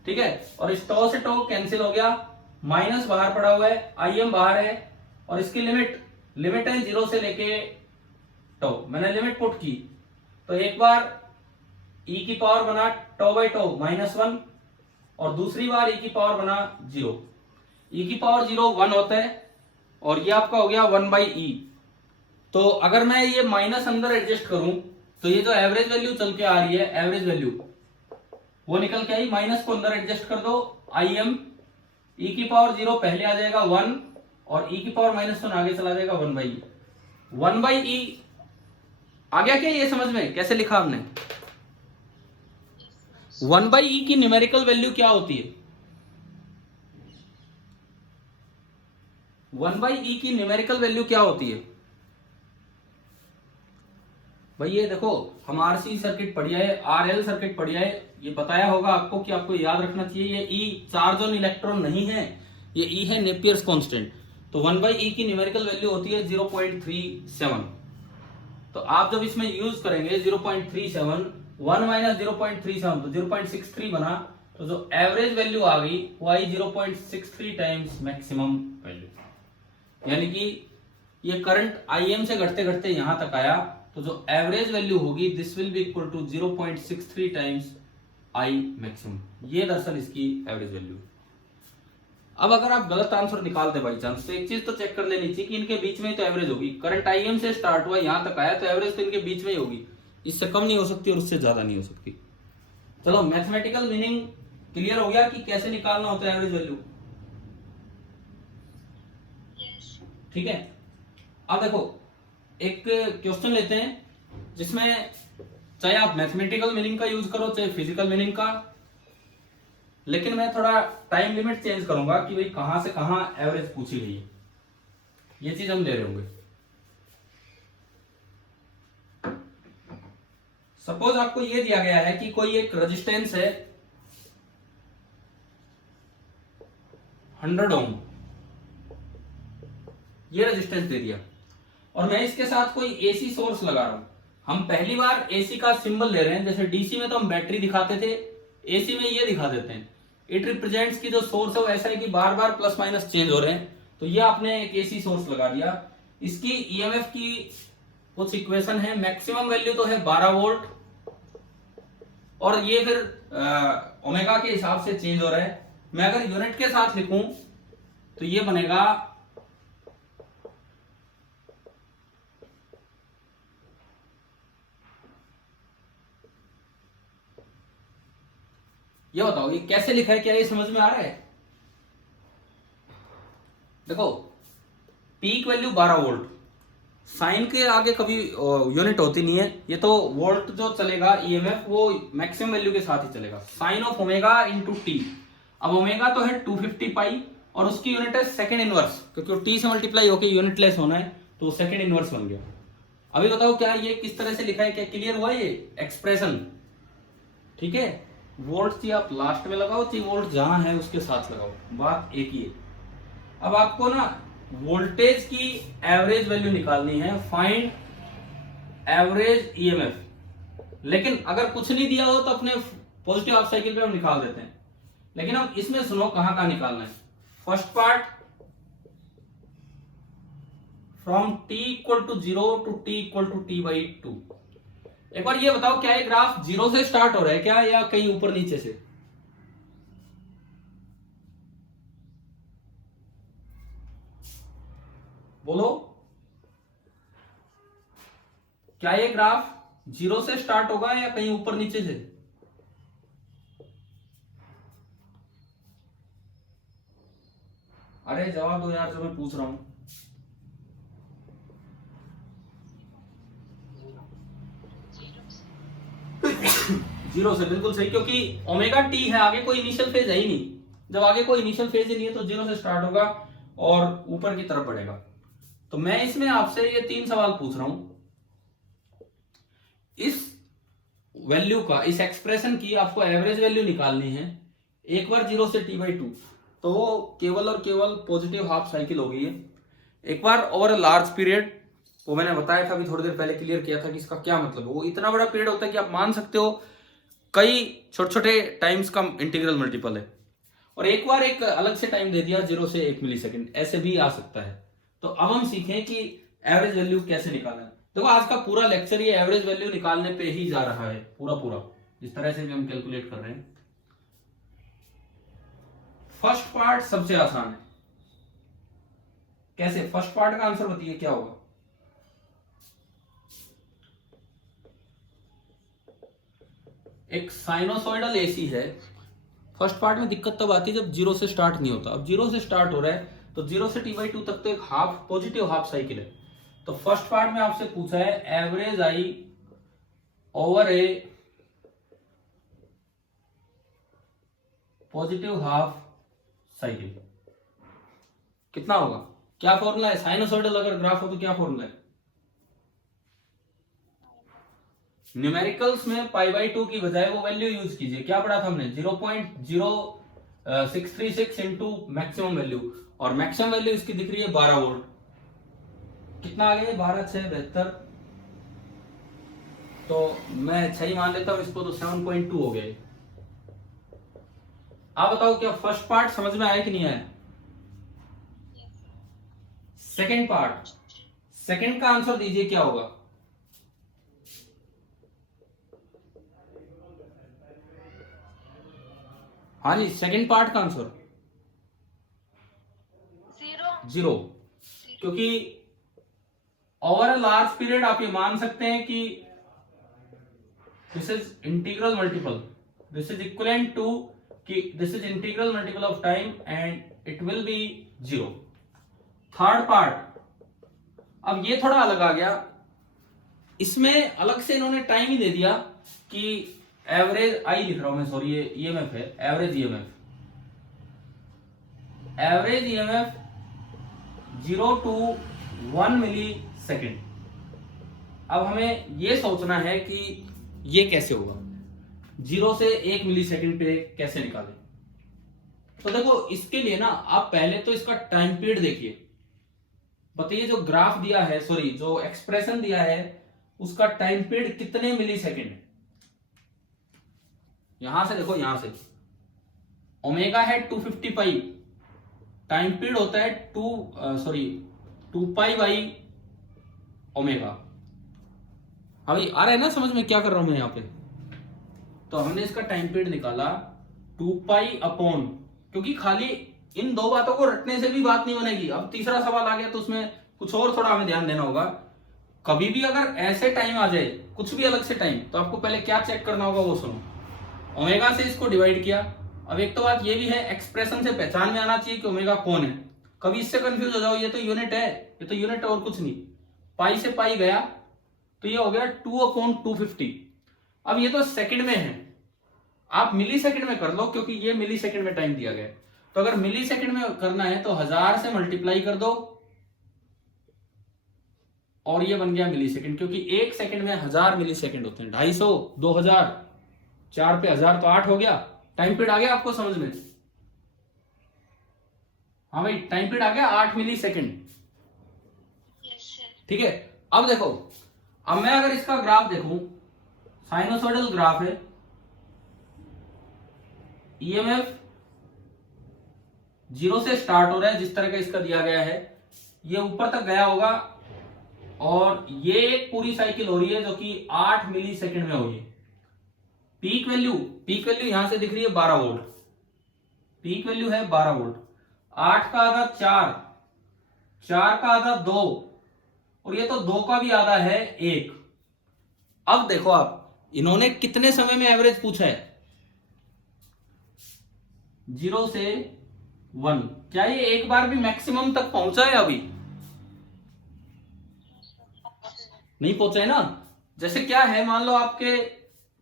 ठीक है। और इस टो से टो कैंसिल हो गया, माइनस बाहर पड़ा हुआ है, आई एम बाहर है, और इसकी लिमिट है 0 से लेके टो। मैंने लिमिट पुट की तो एक बार ई की पावर बना टो बाई टो -1, और दूसरी बार ई की पावर बना 0। ई की पावर 0 1 होता है, और ये आपका हो गया 1 बाई ई। तो अगर मैं ये माइनस अंदर एडजस्ट करूं तो ये जो एवरेज वैल्यू चल के आ रही है, एवरेज वैल्यू वो निकल के आई, माइनस को अंदर एडजस्ट कर दो, आई एम ई की पावर 0 पहले आ जाएगा 1, और ई की पावर -1 आगे चला जाएगा 1 बाई ई। 1 बाई ई आ गया क्या ये समझ में कैसे लिखा हमने? 1 बाई ई की न्यूमेरिकल वैल्यू क्या होती है? 1 बाई ई की न्यूमेरिकल वैल्यू क्या होती है भाई? ये देखो, हम आरसी सर्किट पढ़िया है, आरएल सर्किट पढ़िया है, ये बताया होगा आपको कि आपको याद रखना चाहिए ये ई चार्ज ऑन इलेक्ट्रॉन नहीं है, ये ई है नेपियर्स कांस्टेंट। तो 1 बाई ई की न्यूमेरिकल वैल्यू होती है 0.37। तो आप जब इसमें यूज करेंगे 0.37, 1 माइनस 0.37 तो 0.63 बना, तो जो एवरेज वैल्यू आ गई वो आई 0.63 टाइम्स मैक्सिमम वैल्यू। यानी कि ये करंट आईएम से घटते घटते यहां तक आया, तो जो एवरेज वैल्यू होगी this will be equal to 0.63 times I maximum. ये दरअसल इसकी एवरेज वैल्यू। अब अगर आप गलत आंसर निकाल दे बाई चांस, तो एक चीज तो चेक कर लेनी चाहिए कि इनके बीच में ही तो एवरेज होगी। करंट आईएम से स्टार्ट हुआ यहां तक आया, तो एवरेज तो इनके बीच में ही होगी, इससे कम नहीं हो सकती और उससे ज्यादा नहीं हो सकती। चलो, मैथमेटिकल मीनिंग क्लियर हो गया कि कैसे निकालना होता है एवरेज वैल्यू? यस। ठीक है। अब देखो, एक क्वेश्चन लेते हैं जिसमें चाहे आप मैथमेटिकल मीनिंग का यूज करो चाहे फिजिकल मीनिंग का, लेकिन मैं थोड़ा टाइम लिमिट चेंज करूंगा कि भाई कहां से कहां एवरेज पूछी गई है, ये चीज हम ले रहे होंगे। सपोज आपको ये दिया गया है कि कोई एक रेजिस्टेंस है 100 ओम, ये रेजिस्टेंस दे दिया, और मैं इसके साथ कोई एसी सोर्स लगा रहा हूं। हम पहली बार एसी का सिंबल ले रहे हैं, जैसे डीसी में तो हम बैटरी दिखाते थे, एसी में ये दिखा देते हैं। इट रिप्रेजेंट्स की जो सोर्स है वो ऐसा है कि बार बार प्लस माइनस चेंज हो रहे हैं, तो ये आपने एक एसी सोर्स लगा दिया। इसकी ईएमएफ की कुछ इक्वेशन है, मैक्सिमम वैल्यू तो है 12 वोल्ट, और ये फिर ओमेगा के हिसाब से चेंज हो रहा है। मैं अगर यूनिट के साथ लिखूं तो ये बनेगा ये बताओ ये कैसे लिखा है, क्या ये समझ में आ रहा है? देखो पीक वैल्यू 12 वोल्ट, साइन के आगे कभी यूनिट होती नहीं है, ये तो वोल्ट जो चलेगा ईएमएफ वो मैक्सिमम वैल्यू के साथ ही चलेगा। Sine of omega into T, अब ओमेगा तो है 250 पाई और उसकी यूनिट है सेकंड इनवर्स, क्योंकि टी से मल्टीप्लाई होकर यूनिट लेस होना है तो सेकंड इनवर्स बन गया। अभी बताओ क्या ये किस तरह से लिखा है, क्या क्लियर हुआ ये एक्सप्रेशन? ठीक है, वोल्ट चाहिए आप लास्ट में लगाओ, चाहिए वोल्ट जहां है उसके साथ लगाओ, बात एक ही है। अब आपको ना वोल्टेज की एवरेज वैल्यू निकालनी है, फाइंड एवरेज ईएमएफ। लेकिन अगर कुछ नहीं दिया हो तो अपने पॉजिटिव हाफ साइकिल पे हम निकाल देते हैं, लेकिन अब इसमें सुनो कहां निकालना है। First part from t equal to 0 to t equal to t/2। एक बार ये बताओ क्या ये ग्राफ 0 से स्टार्ट हो रहा है क्या, या कहीं ऊपर नीचे से? बोलो, क्या ये ग्राफ 0 से स्टार्ट होगा या कहीं ऊपर नीचे से? अरे जवाब दो यार, जो मैं पूछ रहा हूं। 0 से, बिल्कुल सही, क्योंकि ओमेगा टी है, आगे कोई इनिशियल फेज है ही नहीं। जब आगे कोई इनिशियल फेज ही नहीं है तो 0 से स्टार्ट होगा और ऊपर की तरफ बढ़ेगा। तो मैं इसमें आपसे ये 3 सवाल पूछ रहा हूं। इस वैल्यू का, इस एक्सप्रेशन की आपको एवरेज वैल्यू निकालनी है। एक बार 0 से t/2 तो वो केवल और केवल पॉजिटिव हाफ साइकिल हो गई है। एक बार ओवर लार्ज पीरियड, वो मैंने बताया था अभी थोड़ी देर पहले, क्लियर किया था कि इसका क्या मतलब है। वो इतना बड़ा पीरियड होता है कि आप मान सकते हो कई छोटे छोटे टाइम्स का इंटीग्रल मल्टीपल है। और एक बार एक अलग से टाइम दे दिया 0 से 1 मिलीसेकंड, ऐसे भी आ सकता है। तो अब हम सीखें कि एवरेज वैल्यू कैसे निकालना है। देखो आज का पूरा लेक्चर ये एवरेज वैल्यू निकालने पे ही जा रहा है, पूरा जिस तरह से भी हम कैलकुलेट कर रहे हैं। फर्स्ट पार्ट सबसे आसान है। कैसे? फर्स्ट पार्ट का आंसर बताइए क्या होगा? एक साइनोसॉइडल एसी है। फर्स्ट पार्ट में दिक्कत तब आती है जब 0 से स्टार्ट नहीं होता। अब 0 से स्टार्ट हो रहा है तो 0 से t/2 तक तो एक हाफ पॉजिटिव हाफ साइकिल है। तो फर्स्ट पार्ट में आपसे पूछा है एवरेज आई ओवर ए पॉजिटिव हाफ साइकिल कितना होगा? क्या फॉर्मूला है? साइनोसॉइडल अगर ग्राफ हो तो क्या फॉर्मूला है? न्यूमेरिकल्स में π/2 की बजाय वो वैल्यू यूज कीजिए। क्या पढ़ा था हमने? 0.0636 इंटू मैक्सिमम वैल्यू, और मैक्सिमम वैल्यू इसकी दिख रही है 12 वोल्ट। कितना आ गया? 12 6 72, तो मैं 6 मान लेता हूं इसको, तो 7.2 हो गए। आप बताओ क्या फर्स्ट पार्ट समझ में आया कि नहीं आया? सेकेंड पार्ट, सेकेंड का आंसर दीजिए क्या होगा? हाँ जी, सेकेंड पार्ट का आंसर 0, क्योंकि ओवर लार्ज पीरियड आप ये मान सकते हैं कि this is integral multiple, this is equivalent to कि this is integral multiple of time and it will be 0। Third part, अब ये थोड़ा अलग आ गया, इसमें अलग से इन्होंने टाइम ही दे दिया कि एवरेज आई लिख रहा हूं मैं, सॉरी ये ईएमएफ है, average EMF 0 to 1 millisecond. अब हमें ये सोचना है कि ये कैसे होगा, 0 से 1 मिली सेकेंड पे कैसे निकालें। तो देखो इसके लिए ना आप पहले तो इसका टाइम पीरियड देखिए। बताइए जो ग्राफ दिया है, सॉरी जो एक्सप्रेशन दिया है उसका टाइम पीरियड कितने मिली सेकेंड। यहां से देखो, यहां से ओमेगा है 250 पाई, टाइम पीरियड होता है 2 पाई बाई ओमेगा। अभी आ रहा है ना समझ में क्या कर रहा हूं मैं यहां पे। तो हमने इसका टाइम पीरियड निकाला 2 पाई अपॉन, क्योंकि खाली इन दो बातों को रटने से भी बात नहीं बनेगी। अब तीसरा सवाल आ गया तो उसमें कुछ और थोड़ा हमें ध्यान देना होगा। कभी भी अगर ऐसे टाइम आ जाए कुछ भी अलग से टाइम, तो आपको पहले क्या चेक करना होगा वो सुनो। ओमेगा से इसको डिवाइड किया। अब एक तो बात ये भी है, एक्सप्रेशन से पहचान में आना चाहिए कि ओमेगा कौन है। कभी इससे कंफ्यूज हो जाओ, ये तो यूनिट है, ये तो यूनिट है और कुछ नहीं। पाई से पाई गया तो ये हो गया 2/250। अब ये तो सेकंड में है, आप मिली सेकंड में कर लो क्योंकि ये मिली सेकंड में टाइम दिया गया है। तो अगर मिली सेकंड में करना है तो 1000 से मल्टीप्लाई कर दो और ये बन गया मिली सेकंड, क्योंकि एक सेकंड में 1000 मिली सेकंड होते हैं। 250, 2000, 4 पे 1000 तो 8 हो गया। टाइम पीरियड आ गया आपको समझ में? हाँ भाई, टाइम पीरियड आ गया 8 मिली सेकंड। Yes sir. ठीक है, अब देखो, अब मैं अगर इसका ग्राफ देखूं, साइनोसॉइडल ग्राफ है, ईएमएफ 0 से स्टार्ट हो रहा है जिस तरह का इसका दिया गया है, ये ऊपर तक गया होगा और ये एक पूरी साइकिल हो रही है जो कि 8 मिली सेकेंड में होगी। पीक वैल्यू यहां से दिख रही है 12 वोल्ट, पीक वैल्यू है 12 वोल्ट। 8 का आधा 4, 4 का आधा 2 और ये तो 2 का भी आधा है 1। अब देखो आप, इन्होंने कितने समय में एवरेज पूछा है? 0 से 1। क्या ये एक बार भी मैक्सिमम तक पहुंचा है? अभी नहीं पहुंचा है ना। जैसे क्या है, मान लो आपके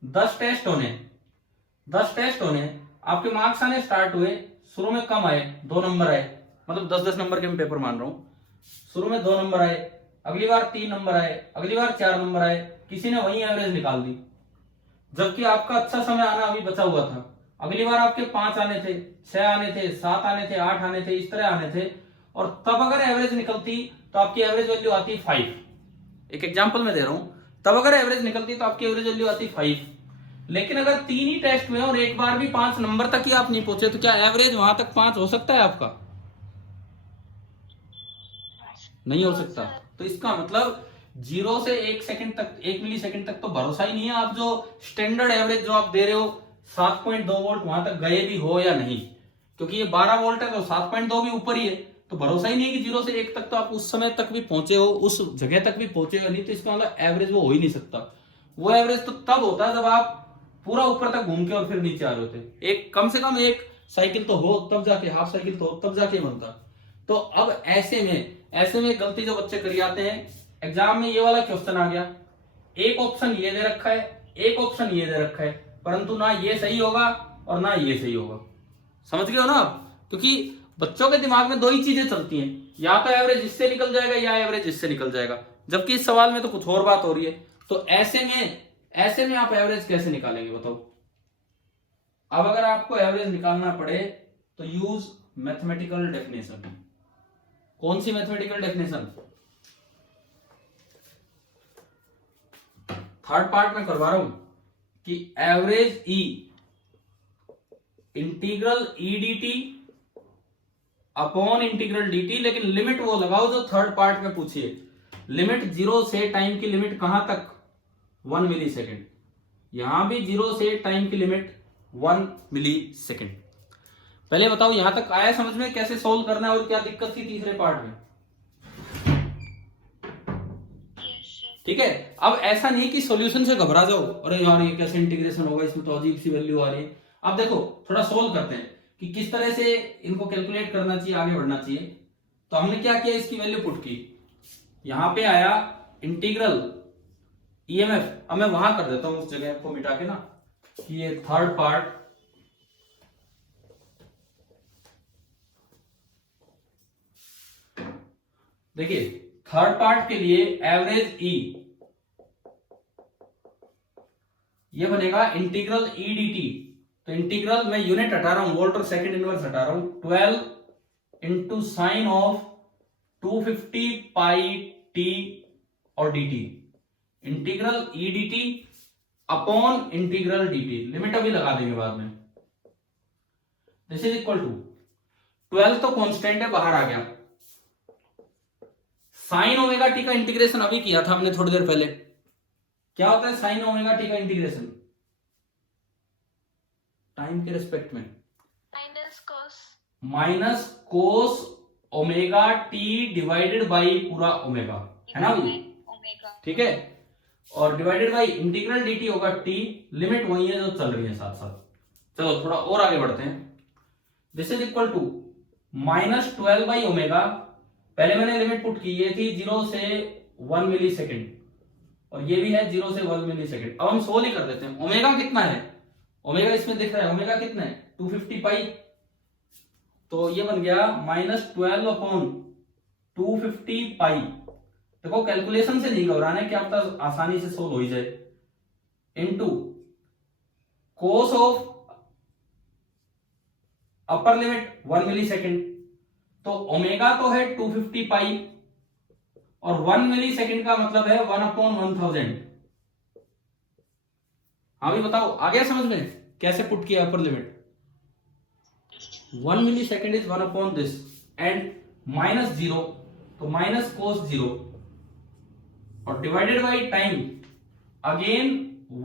10 टेस्ट होने, 10 टेस्ट होने, आपके मार्क्स आने स्टार्ट हुए, शुरू में कम आए, 2 नंबर आए, मतलब 10-10 नंबर के मैं पेपर मान रहा हूं। शुरू में 2 नंबर आए, अगली बार 3 नंबर आए, अगली बार 4 नंबर आए, किसी ने वही एवरेज निकाल दी, जबकि आपका अच्छा समय आना अभी बचा हुआ था। अगली बार आपके 5 आने थे, 6 आने थे, 7 आने थे, 8 आने थे, इस तरह आने थे, और तब अगर एवरेज निकलती तो आपकी एवरेज वैल्यू आती 5। एक एग्जांपल मैं दे रहा हूं, तब अगर एवरेज निकलती तो आपकी एवरेज वैल्यू आती 5। लेकिन अगर 3 ही टेस्ट हुए और एक बार भी 5 नंबर तक ही आप नहीं पहुंचे, तो क्या एवरेज वहां तक 5 हो सकता है आपका? नहीं हो सकता। तो इसका मतलब 0 से 1 सेकंड तक, 1 मिली सेकंड तक तो भरोसा ही नहीं है। आप जो स्टैंडर्ड एवरेज जो आप दे रहे हो 7.2 वोल्ट, वहां तक गए भी हो या नहीं, क्योंकि ये 12 वोल्ट है तो 7.2 भी ऊपर ही है, तो भरोसा ही नहीं है कि 0 से 1 तक तो आप उस समय तक भी पहुंचे हो, उस जगह तक भी पहुंचे हो नहीं, तो इसका मतलब एवरेज वो हो ही नहीं सकता। वो एवरेज तो तब होता है जब आप पूरा ऊपर तक घूम के और फिर नीचे आ रहे होते। एक कम से कम एक साइकिल तो हो तब जाके, हाफ साइकिल तो हो तब जाके बनता। तो अब ऐसे में गलती जो बच्चे कर जाते हैं, एग्जाम में ये वाला क्वेश्चन आ गया, एक ऑप्शन ये दे रखा है, एक ऑप्शन ये दे रखा है, परंतु ना ये सही होगा और ना ये सही होगा। समझ गए हो ना आप? क्योंकि बच्चों के दिमाग में 2 ही चीजें चलती हैं, या तो एवरेज इससे निकल जाएगा या एवरेज इससे निकल जाएगा, जबकि इस सवाल में तो कुछ और बात हो रही है। तो ऐसे में आप एवरेज कैसे निकालेंगे बताओ? अब अगर आपको एवरेज निकालना पड़े तो यूज मैथमेटिकल डेफिनेशन। कौन सी मैथमेटिकल डेफिनेशन? थर्ड पार्ट में करवा रहा हूं कि average e integral e d t upon integral d t, लेकिन लिमिट वो लगाओ जो थर्ड पार्ट में पूछिए। लिमिट 0 से टाइम की लिमिट कहां तक? 1 मिली सेकेंड। यहां भी 0 से टाइम की लिमिट 1 मिली सेकेंड। पहले बताओ यहां तक आया समझ में कैसे सोल्व करना है और क्या दिक्कत थी तीसरे पार्ट में? ठीक है, अब ऐसा नहीं कि सॉल्यूशन से घबरा जाओ, अरे यार ये कैसे इंटीग्रेशन होगा, इसमें तो अजीब सी वैल्यू आ रही है। अब देखो थोड़ा सोल्व करते हैं कि किस तरह से इनको कैलकुलेट करना चाहिए, आगे बढ़ना चाहिए। तो हमने क्या किया, इसकी वैल्यू पुट की, यहां पे आया इंटीग्रल ईएमएफ। अब मैं वहां कर देता हूं उस जगह को मिटा के ना, कि ये थर्ड पार्ट देखिए, थर्ड पार्ट के लिए एवरेज ई ये बनेगा इंटीग्रल ई डी टी। तो इंटीग्रल, मैं यूनिट हटा रहा हूं, वोल्ट और सेकंड इनवर्स हटा रहा हूं, 12 into sine of 250 pi T और dt, integral e d t upon integral d T, limit अभी लगा देंगे बाद में। दिस इज इक्वल टू 12 तो कांस्टेंट है, बाहर आ गया, साइन ओमेगा टी का इंटीग्रेशन अभी किया था हमने थोड़ी देर पहले। क्या होता है साइन ओमेगा टी का इंटीग्रेशन टाइम के रिस्पेक्ट में? Minus cos omega T divided by पूरा ओमेगा, है ना भाई? ठीक है, और divided by integral d T होगा टी, लिमिट वही है जो चल रही है साथ साथ। चलो थोड़ा और आगे बढ़ते हैं। This is equal to -12 by omega, पहले मैंने लिमिट पुट की, ये थी 0 से 1 मिली सेकेंड, और ये भी है 0 से 1 मिली सेकेंड। अब हम सोल्व ही कर देते हैं। ओमेगा कितना है? ओमेगा इसमें दिख रहा है, ओमेगा कितना है? 250 पाई, तो ये बन गया -12 अपॉन 250 पाई। देखो कैलकुलेशन से नहीं घबराना है, क्या पता आसानी से सोल्व हो ही जाए। Into cos of upper limit 1 millisecond, तो ओमेगा तो है 250 पाई, और 1 मिली सेकेंड का मतलब है 1/1000। हाँ भी बताओ, आ गया समझ में कैसे पुट किया upper limit? 1 millisecond is 1 upon this, and -0 तो माइनस कोस 0, और divided by time again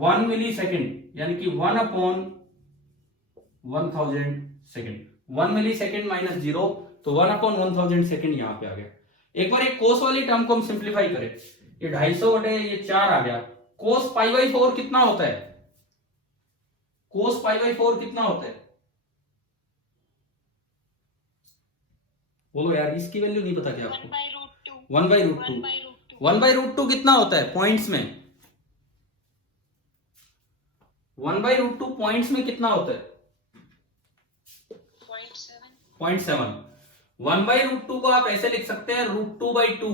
1 millisecond, यानी कि 1/1000 सेकेंड। 1 मिली सेकेंड माइनस 0 तो 1/1000 सेकेंड यहां पे आ गया। एक बार एक कोस वाली टर्म को हम सिंप्लीफाई करें, ये 250 बटे ये 4 आ गया। कोस पाई बाई 4 कितना होता है? कोस पाई बाई 4 कितना होता है? बोलो यार, इसकी वैल्यू नहीं पता क्या आपको? 1/√2। 1/√2 कितना होता है पॉइंट्स में? 1/√2 पॉइंट्स में कितना होता है? 0.7। 1/√2 को आप ऐसे लिख सकते हैं √2/2।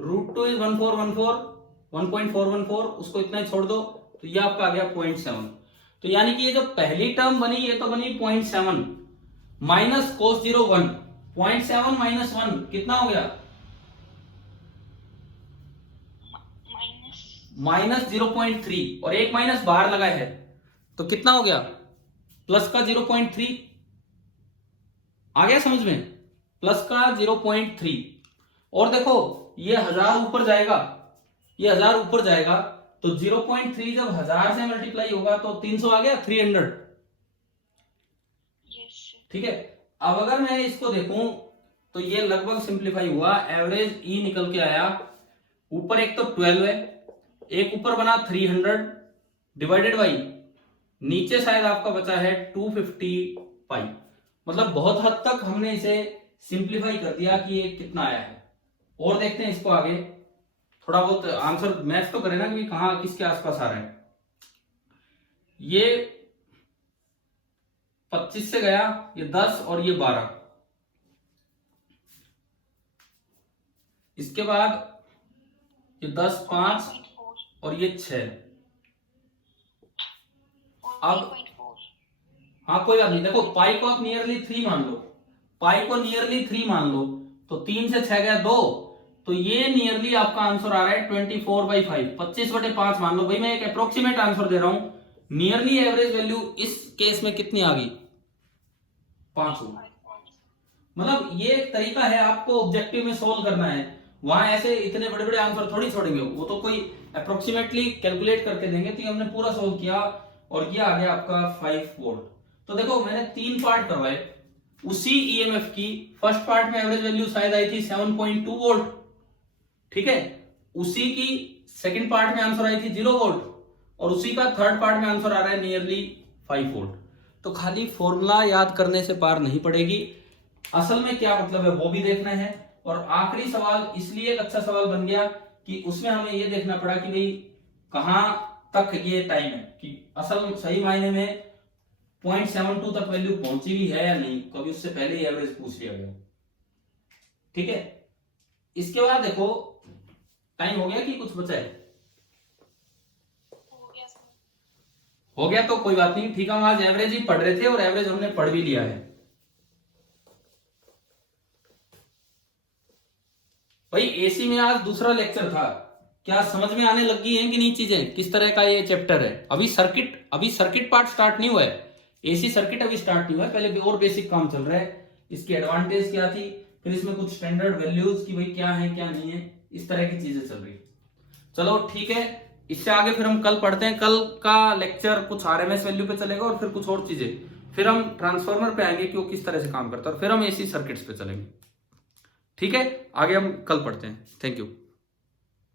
√2 इज 1.414, उसको इतना ही छोड़ दो तो ये आपका आ गया 0.7। तो यानी कि ये जो पहली टर्म बनी, ये तो बनी 0.7 माइनस कोस 0 1, 0.7 माइनस 1 कितना हो गया? -0.3, और एक माइनस बाहर लगा है तो कितना हो गया? प्लस का 0.3। आ गया समझ में? प्लस का 0.3। और देखो ये 1000 ऊपर जाएगा, ये 1000 ऊपर जाएगा, तो 0.3 जब 1000 से मल्टीप्लाई होगा तो 300 आ गया, 300। ठीक है, अब अगर मैं इसको देखूं तो ये लगभग सिंप्लीफाई हुआ, एवरेज ई निकल के आया। ऊपर एक तो 12 है, एक ऊपर बना 300 डिवाइडेड बाई, नीचे शायद आपका बचा है 250 पाई। मतलब बहुत हद तक हमने इसे सिंप्लीफाई कर दिया कि ये कितना आया है। और देखते हैं इसको आगे, थोड़ा बहुत आंसर मैच तो करें ना कि कहां किसके आसपास आ रहा है। ये 25 से गया, ये 10 और ये 12, इसके बाद ये 10 5 और ये 6। अब हाँ कोई बात नहीं, देखो पाई को आप नियरली 3 मान लो, पाई को नियरली 3 मान लो, तो 3 से 6 गया 2, तो ये नियरली आपका आंसर आ रहा है 24/5, 25/5 मान लो भाई। मैं एक अप्रोक्सीमेट आंसर दे रहा हूं, नियरली एवरेज वैल्यू इस केस में कितनी आ गई? 5। मतलब ये एक तरीका है आपको ऑब्जेक्टिव में सोल्व करना है, वहां ऐसे इतने बड़े बड़े आंसर थोड़ी छोड़ेंगे, वो तो कोई अप्रोक्सीमेटली कैलकुलेट करके देंगे। तो हमने पूरा सोल्व किया और ये आ गया आपका 5 वोल्ट। तो देखो मैंने 3 पार्ट करवाए उसी ईएमएफ की। फर्स्ट पार्ट में एवरेज वैल्यू शायद आई थी 7.2 वोल्ट, ठीक है। उसी की सेकंड पार्ट में आंसर आई थी 0 वोल्ट, और उसी का थर्ड पार्ट में आंसर आ रहा है नियरली 5 वोल्ट। तो खाली फॉर्मूला याद करने से पार नहीं पड़ेगी, असल में क्या मतलब है वो भी देखना है। और आखिरी सवाल इसलिए एक अच्छा सवाल बन गया कि उसमें हमें ये देखना पड़ा कि भाई कहां तक ये टाइम है, कि असल सही मायने में 0.72 तक वैल्यू पहुंची भी है या नहीं, कभी उससे पहले ही एवरेज पूछ लिया गया। ठीक है, इसके बाद देखो टाइम हो गया कि कुछ बचा है? हो गया तो कोई बात नहीं, ठीक है। हम आज एवरेज ही पढ़ रहे थे और एवरेज हमने पढ़ भी लिया है। भाई एसी में आज दूसरा लेक्चर था, क्या समझ में आने लगी है कि नहीं चीजें, किस तरह का ये चैप्टर है। अभी सर्किट पार्ट स्टार्ट नहीं हुआ है, एसी सर्किट अभी स्टार्ट नहीं हुआ है, पहले भी और बेसिक काम चल रहा है। इसकी एडवांटेज क्या थी, फिर इसमें कुछ स्टैंडर्ड वैल्यूज की भाई क्या है क्या नहीं है, इस तरह की चीजें चल रही। चलो ठीक है, इससे आगे फिर हम कल पढ़ते हैं। कल का लेक्चर कुछ आरएमएस वैल्यू पे चलेगा और फिर कुछ और चीजें, फिर हम ट्रांसफार्मर पे आएंगे कि वो किस तरह से काम करता है, और फिर हम एसी सर्किट्स पे चलेंगे। ठीक है, आगे हम कल पढ़ते हैं। Thank you.